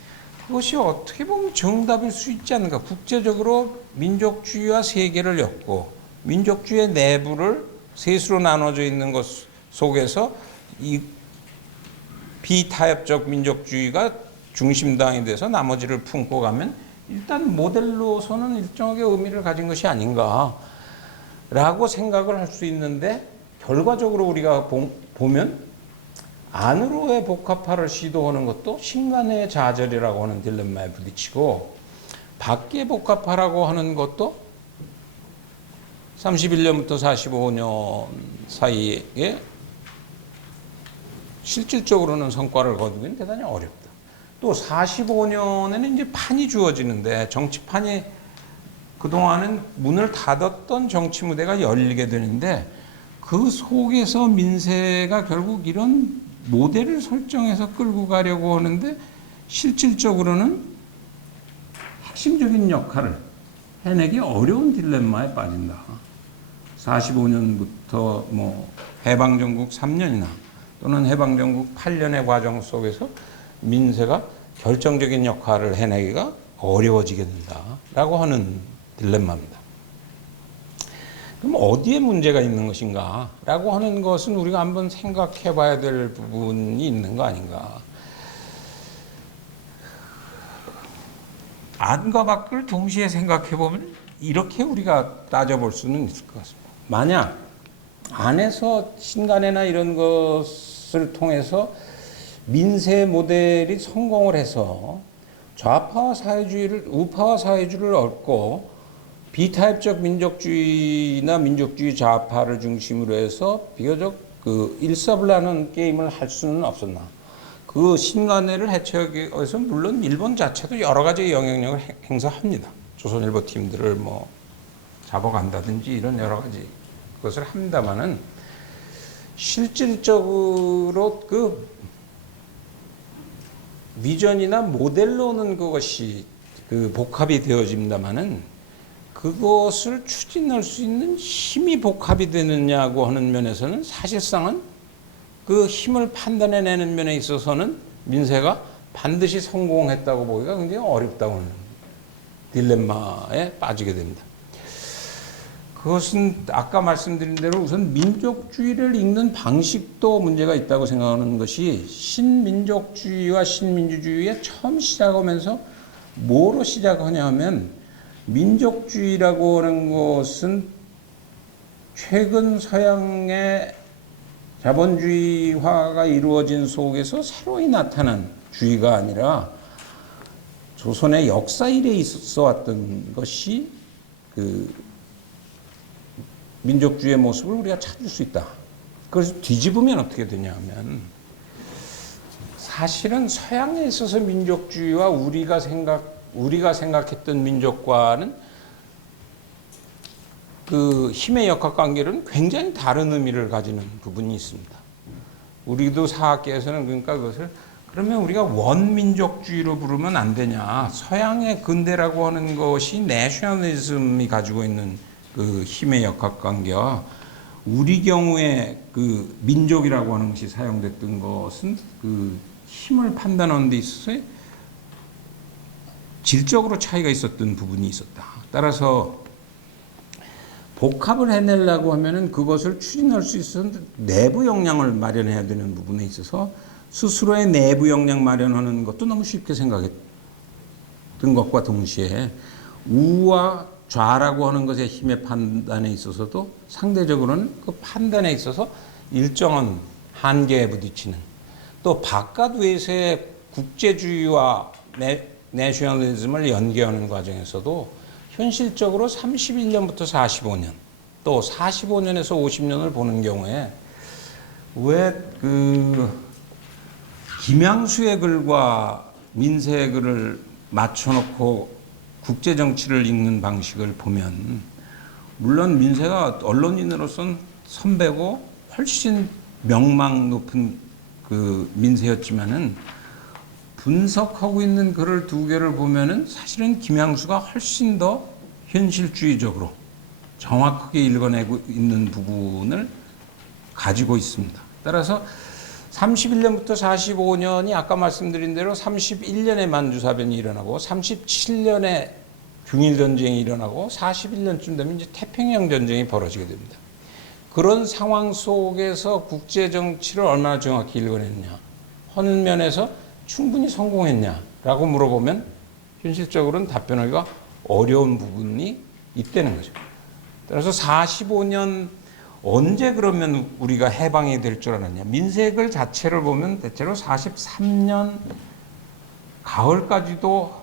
그것이 어떻게 보면 정답일 수 있지 않는가. 국제적으로 민족주의와 세계를 엮고, 민족주의 내부를 셋으로 나눠져 있는 것 속에서 이 비타협적 민족주의가 중심당이 돼서 나머지를 품고 가면, 일단 모델로서는 일정하게 의미를 가진 것이 아닌가 라고 생각을 할 수 있는데, 결과적으로 우리가 보면 안으로의 복합화를 시도하는 것도 신간의 좌절이라고 하는 딜레마에 부딪히고, 밖의 복합화라고 하는 것도 31년부터 45년 사이에 실질적으로는 성과를 거두기는 대단히 어렵다. 또 45년에는 이제 판이 주어지는데, 정치판이 그동안은 문을 닫았던 정치 무대가 열리게 되는데, 그 속에서 민세가 결국 이런 모델을 설정해서 끌고 가려고 하는데, 실질적으로는 핵심적인 역할을 해내기 어려운 딜레마에 빠진다. 45년부터 해방정국 3년이나 또는 해방정국 8년의 과정 속에서 민세가 결정적인 역할을 해내기가 어려워지게 된다라고 하는 딜레마입니다. 그럼 어디에 문제가 있는 것인가 라고 하는 것은 우리가 한번 생각해 봐야 될 부분이 있는 거 아닌가. 안과 밖을 동시에 생각해 보면 이렇게 우리가 따져볼 수는 있을 것 같습니다. 만약 안에서 신간회나 이런 것을 통해서 민세 모델이 성공을 해서 좌파와 사회주의를, 우파와 사회주의를 얻고 비타입적 민족주의나 민족주의 좌파를 중심으로 해서 비교적 그 일사불란한 게임을 할 수는 없었나. 그 신간회를 해체하기 위해서 물론 일본 자체도 여러 가지 영향력을 행사합니다. 조선일보 팀들을 뭐 잡아간다든지 이런 여러 가지 것을 합니다만은 실질적으로 그 비전이나 모델로는 그것이 그 복합이 되어집니다만은 그것을 추진할 수 있는 힘이 복합이 되느냐고 하는 면에서는 사실상은 그 힘을 판단해내는 면에 있어서는 민세가 반드시 성공했다고 보기가 굉장히 어렵다고 하는 딜레마에 빠지게 됩니다. 그것은 아까 말씀드린 대로 우선 민족주의를 읽는 방식도 문제가 있다고 생각하는 것이 신민족주의와 신민주주의에 처음 시작하면서 뭐로 시작하냐 하면 민족주의라고 하는 것은 최근 서양의 자본주의화가 이루어진 속에서 새로이 나타난 주의가 아니라 조선의 역사 이래 있어 왔던 것이 그 민족주의의 모습을 우리가 찾을 수 있다. 그래서 뒤집으면 어떻게 되냐면 사실은 서양에 있어서 민족주의와 우리가 생각했던 민족과는 그 힘의 역학관계는 굉장히 다른 의미를 가지는 부분이 있습니다. 우리도 사학계에서는 그러니까 그것을 그러면 우리가 원민족주의로 부르면 안 되냐. 서양의 근대라고 하는 것이 내셔널리즘이 가지고 있는 그 힘의 역학관계와 우리 경우에 그 민족이라고 하는 것이 사용됐던 것은 그 힘을 판단하는 데 있어서 질적으로 차이가 있었던 부분이 있었다. 따라서 복합을 해내려고 하면은 그것을 추진할 수 있었는데 내부 역량을 마련해야 되는 부분에 있어서 스스로의 내부 역량 마련하는 것도 너무 쉽게 생각했던 것과 동시에 우와 좌라고 하는 것의 힘의 판단에 있어서도 상대적으로는 그 판단에 있어서 일정한 한계에 부딪히는 또 바깥 외세의 국제주의와 내셔널리즘을 연계하는 과정에서도 현실적으로 31년부터 45년 또 45년에서 50년을 보는 경우에 왜 그 김양수의 글과 민세의 글을 맞춰놓고 국제정치를 읽는 방식을 보면 물론 민세가 언론인으로서는 선배고 훨씬 명망 높은 그 민세였지만은 분석하고 있는 글을 두 개를 보면은 사실은 김양수가 훨씬 더 현실주의적으로 정확하게 읽어내고 있는 부분을 가지고 있습니다. 따라서 31년부터 45년이 아까 말씀드린 대로 31년에 만주사변이 일어나고 37년에 중일전쟁이 일어나고 41년쯤 되면 이제 태평양 전쟁이 벌어지게 됩니다. 그런 상황 속에서 국제정치를 얼마나 정확히 읽어냈냐 하는 면에서 충분히 성공했냐라고 물어보면 현실적으로는 답변하기가 어려운 부분이 있다는 거죠. 따라서 45년 언제 그러면 우리가 해방이 될 줄 알았냐. 민색을 자체를 보면 대체로 43년 가을까지도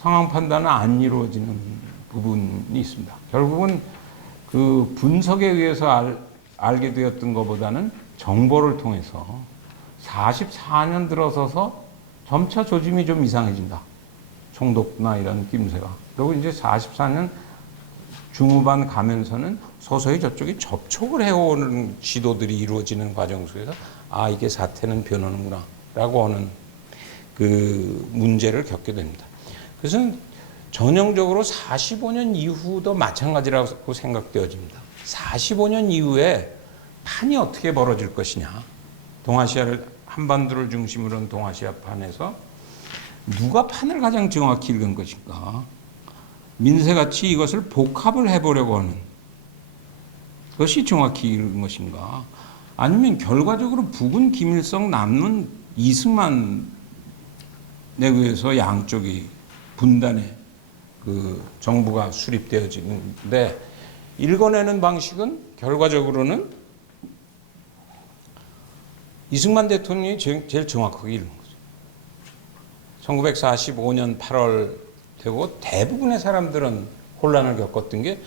상황 판단은 안 이루어지는 부분이 있습니다. 결국은 그 분석에 의해서 알게 되었던 것보다는 정보를 통해서 44년 들어서서 점차 조짐이 좀 이상해진다. 총독나 이런 낌새가. 그리고 이제 44년 중후반 가면서는 서서히 저쪽이 접촉을 해오는 지도들이 이루어지는 과정 속에서 아, 이게 사태는 변하는구나 라고 하는 그 문제를 겪게 됩니다. 그래서 전형적으로 45년 이후도 마찬가지라고 생각되어집니다. 45년 이후에 판이 어떻게 벌어질 것이냐. 동아시아를 한반도를 중심으로 한 동아시아판에서 누가 판을 가장 정확히 읽은 것인가. 민세같이 이것을 복합을 해보려고 하는 것이 정확히 읽은 것인가. 아니면 결과적으로 북은 김일성, 남은 이승만에 의해서 양쪽이 분단에 그 정부가 수립되어지는데 읽어내는 방식은 결과적으로는 이승만 대통령이 제일 정확하게 읽은 거죠. 1945년 8월 되고 대부분의 사람들은 혼란을 겪었던 게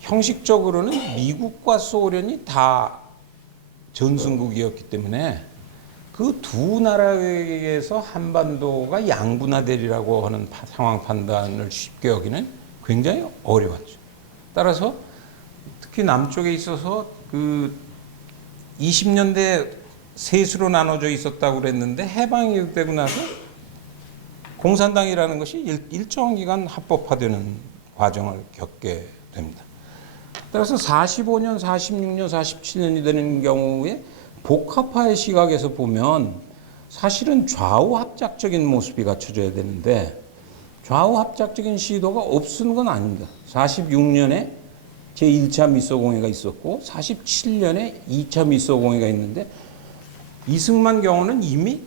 형식적으로는 미국과 소련이 다 전승국이었기 때문에 그 두 나라에 의해서 한반도가 양분화되리라고 하는 상황 판단을 쉽게 여기는 굉장히 어려웠죠. 따라서 특히 남쪽에 있어서 그 20년대 셋으로 나눠져 있었다고 그랬는데 해방이 되고 나서 공산당이라는 것이 일정 기간 합법화되는 과정을 겪게 됩니다. 따라서 45년, 46년, 47년이 되는 경우에 복합화의 시각에서 보면 사실은 좌우 합작적인 모습이 갖춰져야 되는데 좌우 합작적인 시도가 없은 건 아닙니다. 46년에 제1차 미소공회가 있었고 47년에 2차 미소공회가 있는데 이승만 경우는 이미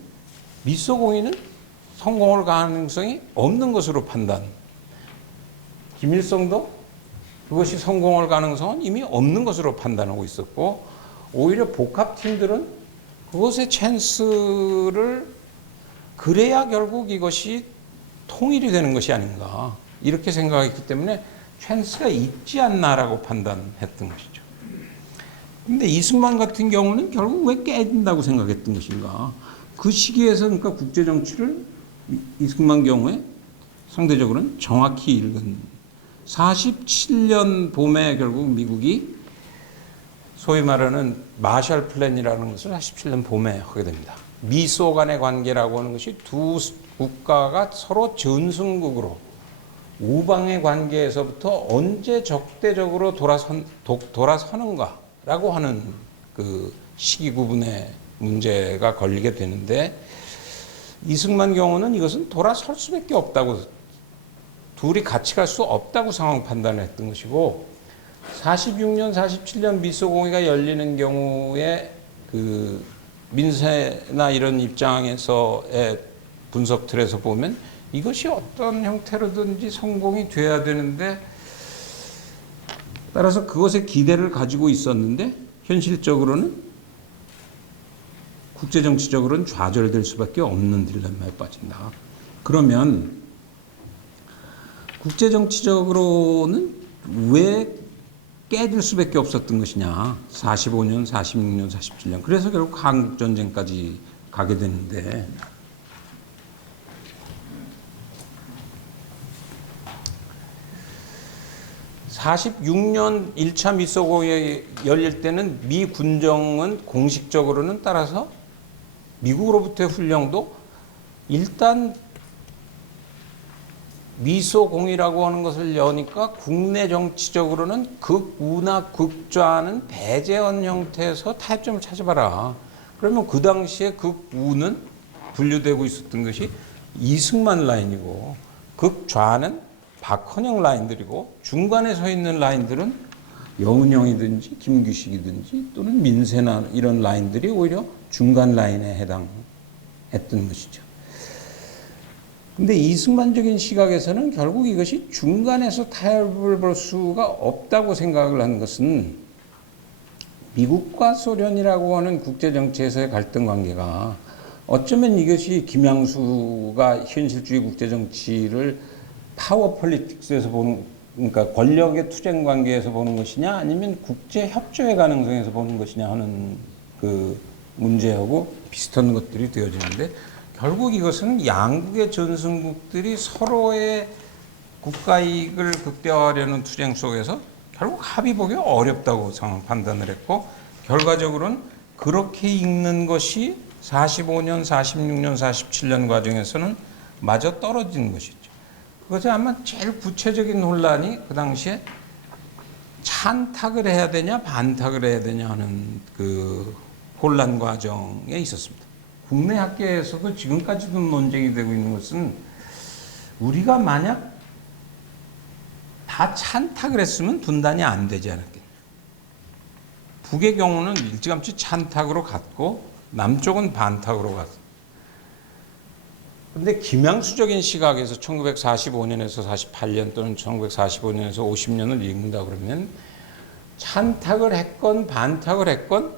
미소공회는 성공할 가능성이 없는 것으로 판단. 김일성도 그것이 성공할 가능성은 이미 없는 것으로 판단하고 있었고 오히려 복합팀들은 그것의 찬스를 그래야 결국 이것이 통일이 되는 것이 아닌가 이렇게 생각했기 때문에 찬스가 있지 않나라고 판단했던 것이죠. 그런데 이승만 같은 경우는 결국 왜 깨진다고 생각했던 것인가. 그 시기에서 그러니까 국제정치를 이승만 경우에 상대적으로는 정확히 읽은 47년 봄에 결국 미국이 소위 말하는 마셜 플랜이라는 것을 47년 봄에 하게 됩니다. 미소 간의 관계라고 하는 것이 두 국가가 서로 전승국으로 우방의 관계에서부터 언제 적대적으로 돌아서는가라고 하는 그 시기 구분의 문제가 걸리게 되는데 이승만 경우는 이것은 돌아설 수밖에 없다고 둘이 같이 갈 수 없다고 상황 판단을 했던 것이고 46년, 47년 미소공회가 열리는 경우에 그 민세나 이런 입장에서의 분석 틀에서 보면 이것이 어떤 형태로든지 성공이 돼야 되는데 따라서 그것에 기대를 가지고 있었는데 현실적으로는 국제정치적으로는 좌절될 수밖에 없는 딜레마에 빠진다. 그러면 국제정치적으로는 왜 깨질 수밖에 없었던 것이냐. 45년, 46년, 47년. 그래서 결국 한국전쟁까지 가게 되는데 (46년) 1차 미소공회 열릴 때는 미 군정은 공식적으로는 따라서 미국으로부터의 훈령도 일단 미소공이라고 하는 것을 여니까 국내 정치적으로는 극우나 극좌는 배제한 형태에서 타협점을 찾아봐라. 그러면 그 당시에 극우는 분류되고 있었던 것이 이승만 라인이고 극좌는 박헌영 라인들이고 중간에 서 있는 라인들은 여운형이든지 김규식이든지 또는 민세나 이런 라인들이 오히려 중간 라인에 해당했던 것이죠. 근데 이승만적인 시각에서는 결국 이것이 중간에서 타협을 볼 수가 없다고 생각을 한 것은 미국과 소련이라고 하는 국제정치에서의 갈등 관계가 어쩌면 이것이 김양수가 현실주의 국제정치를 파워 폴리틱스에서 보는, 그러니까 권력의 투쟁 관계에서 보는 것이냐 아니면 국제협조의 가능성에서 보는 것이냐 하는 그 문제하고 비슷한 것들이 되어지는데 결국 이것은 양국의 전승국들이 서로의 국가 이익을 극대화하려는 투쟁 속에서 결국 합의 보기 어렵다고 판단을 했고 결과적으로는 그렇게 읽는 것이 45년, 46년, 47년 과정에서는 마저 떨어진 것이죠. 그것이 아마 제일 구체적인 혼란이 그 당시에 찬탁을 해야 되냐 반탁을 해야 되냐 하는 그 혼란 과정에 있었습니다. 국내 학계에서도 지금까지도 논쟁이 되고 있는 것은 우리가 만약 다 찬탁을 했으면 분단이 안 되지 않았겠냐. 북의 경우는 일찌감치 찬탁으로 갔고 남쪽은 반탁으로 갔어. 그런데 기명수적인 시각에서 1945년에서 48년 또는 1945년에서 50년을 읽는다 그러면 찬탁을 했건 반탁을 했건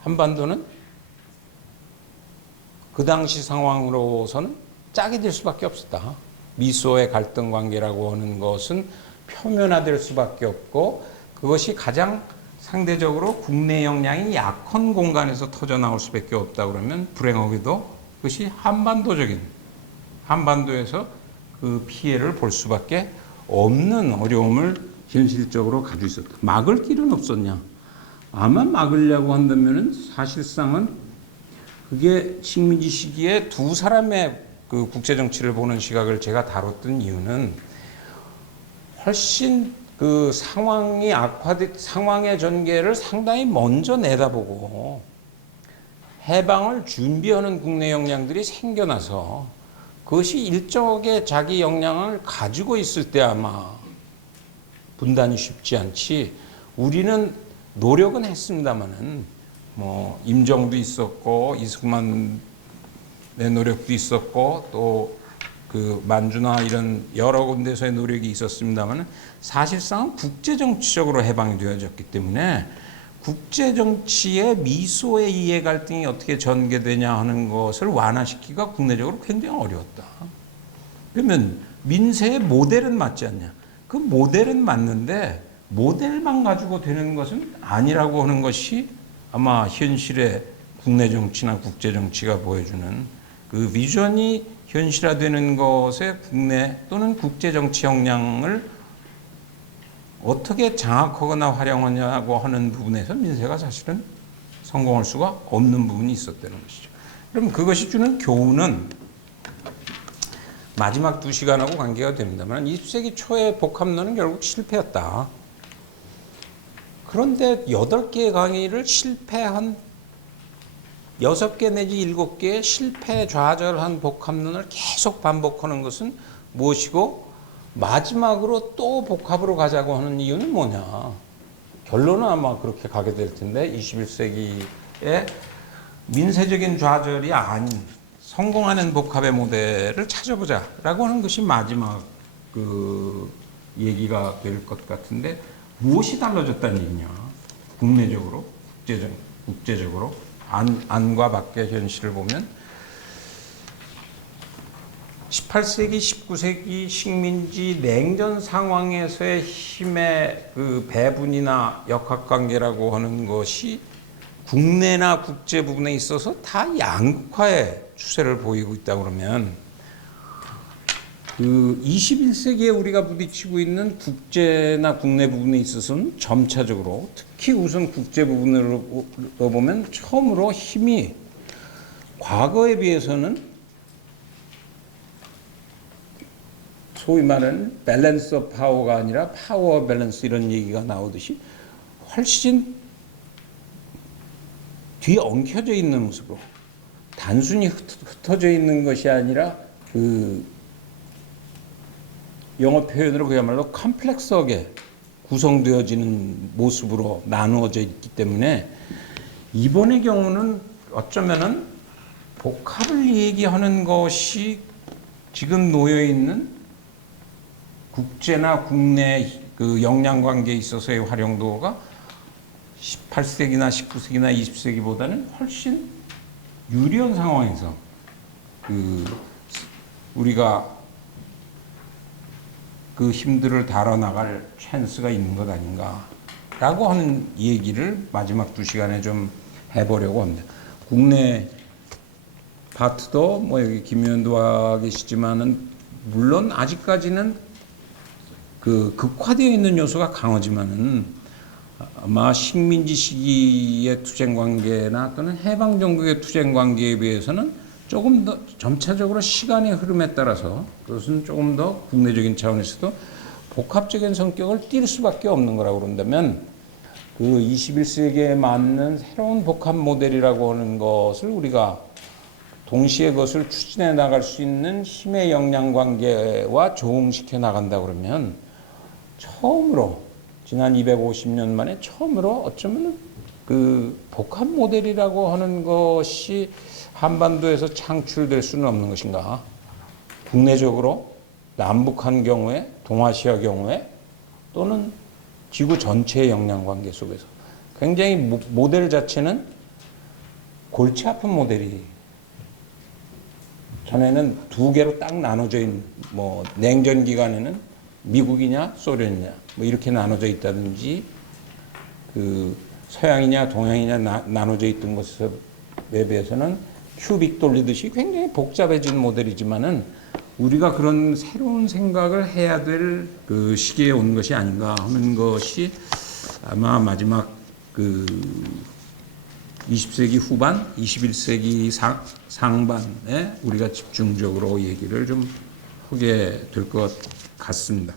한반도는 그 당시 상황으로서는 짝이 될 수밖에 없었다. 미소의 갈등 관계라고 하는 것은 표면화될 수밖에 없고 그것이 가장 상대적으로 국내 역량이 약한 공간에서 터져나올 수밖에 없다 그러면 불행하게도 그것이 한반도에서 그 피해를 볼 수밖에 없는 어려움을 현실적으로 가지고 있었다. 막을 길은 없었냐? 아마 막으려고 한다면은 사실상은 그게 식민지 시기에 두 사람의 그 국제 정치를 보는 시각을 제가 다뤘던 이유는 훨씬 그 상황의 전개를 상당히 먼저 내다보고 해방을 준비하는 국내 역량들이 생겨나서 그것이 일정하게 자기 역량을 가지고 있을 때 아마 분단이 쉽지 않지. 우리는 노력은 했습니다만은 뭐 임정도 있었고 이승만의 노력도 있었고 또 그 만주나 이런 여러 군데서의 노력이 있었습니다만은 사실상 국제 정치적으로 해방이 되어졌기 때문에 국제 정치의 미소의 이해 갈등이 어떻게 전개되냐 하는 것을 완화시키기가 국내적으로 굉장히 어려웠다. 그러면 민세의 모델은 맞지 않냐? 그 모델은 맞는데 모델만 가지고 되는 것은 아니라고 하는 것이 아마 현실의 국내 정치나 국제 정치가 보여주는 그 비전이 현실화되는 것에 국내 또는 국제 정치 역량을 어떻게 장악하거나 활용하냐고 하는 부분에서 민세가 사실은 성공할 수가 없는 부분이 있었다는 것이죠. 그럼 그것이 주는 교훈은 마지막 2시간하고 관계가 됩니다만 20세기 초의 복합론은 결국 실패였다. 그런데 8개의 강의를 실패한 6개 내지 7개의 실패 좌절한 복합론을 계속 반복하는 것은 무엇이고 마지막으로 또 복합으로 가자고 하는 이유는 뭐냐. 결론은 아마 그렇게 가게 될 텐데 21세기의 민세적인 좌절이 아닌 성공하는 복합의 모델을 찾아보자라고 하는 것이 마지막 그 얘기가 될 것 같은데 무엇이 달라졌다는 얘기냐. 국내적으로 국제적으로 안과 밖의 현실을 보면 18세기, 19세기 식민지 냉전 상황에서의 힘의 그 배분이나 역학관계라고 하는 것이 국내나 국제 부분에 있어서 다 양극화의 추세를 보이고 있다 그러면 그 21세기에 우리가 부딪히고 있는 국제나 국내 부분에 있어서는 점차적으로 특히 우선 국제 부분으로 보면 처음으로 힘이 과거에 비해서는 소위 말하는 밸런스 오브 파워가 아니라 파워 밸런스 이런 얘기가 나오듯이 훨씬 뒤엉켜져 있는 모습으로 단순히 흩어져 있는 것이 아니라 그 영어 표현으로 그야말로 컴플렉스하게 구성되어지는 모습으로 나누어져 있기 때문에 이번의 경우는 어쩌면은 복합을 얘기하는 것이 지금 놓여 있는 국제나 국내 그 역량 관계에 있어서의 활용도가 18세기나 19세기나 20세기보다는 훨씬 유리한 상황에서 그 우리가 그 힘들을 다뤄나갈 찬스가 있는 것 아닌가라고 하는 얘기를 마지막 2시간에 좀 해보려고 합니다. 국내 파트도 뭐 여기 김 의원도 와 계시지만은 물론 아직까지는 그 극화되어 있는 요소가 강하지만은 아마 식민지 시기의 투쟁 관계나 또는 해방 정국의 투쟁 관계에 비해서는 조금 더 점차적으로 시간의 흐름에 따라서 그것은 조금 더 국내적인 차원에서도 복합적인 성격을 띌 수밖에 없는 거라고 그런다면 그 21세기에 맞는 새로운 복합 모델이라고 하는 것을 우리가 동시에 그것을 추진해 나갈 수 있는 힘의 역량 관계와 조응시켜 나간다 그러면 처음으로 지난 250년 만에 처음으로 어쩌면 그 복합 모델이라고 하는 것이 한반도에서 창출될 수는 없는 것인가? 국내적으로 남북한 경우에, 동아시아 경우에 또는 지구 전체의 역량관계 속에서 굉장히 모델 자체는 골치 아픈 모델이 전에는 두 개로 딱 나눠져 있는 뭐 냉전 기간에는 미국이냐 소련이냐 뭐 이렇게 나눠져 있다든지 그 서양이냐 동양이냐 나눠져 있던 것에 비해서는 큐빅 돌리듯이 굉장히 복잡해진 모델이지만은 우리가 그런 새로운 생각을 해야 될 그 시기에 온 것이 아닌가 하는 것이 아마 마지막 그 20세기 후반, 21세기 상반에 우리가 집중적으로 얘기를 좀 하게 될 것 같습니다.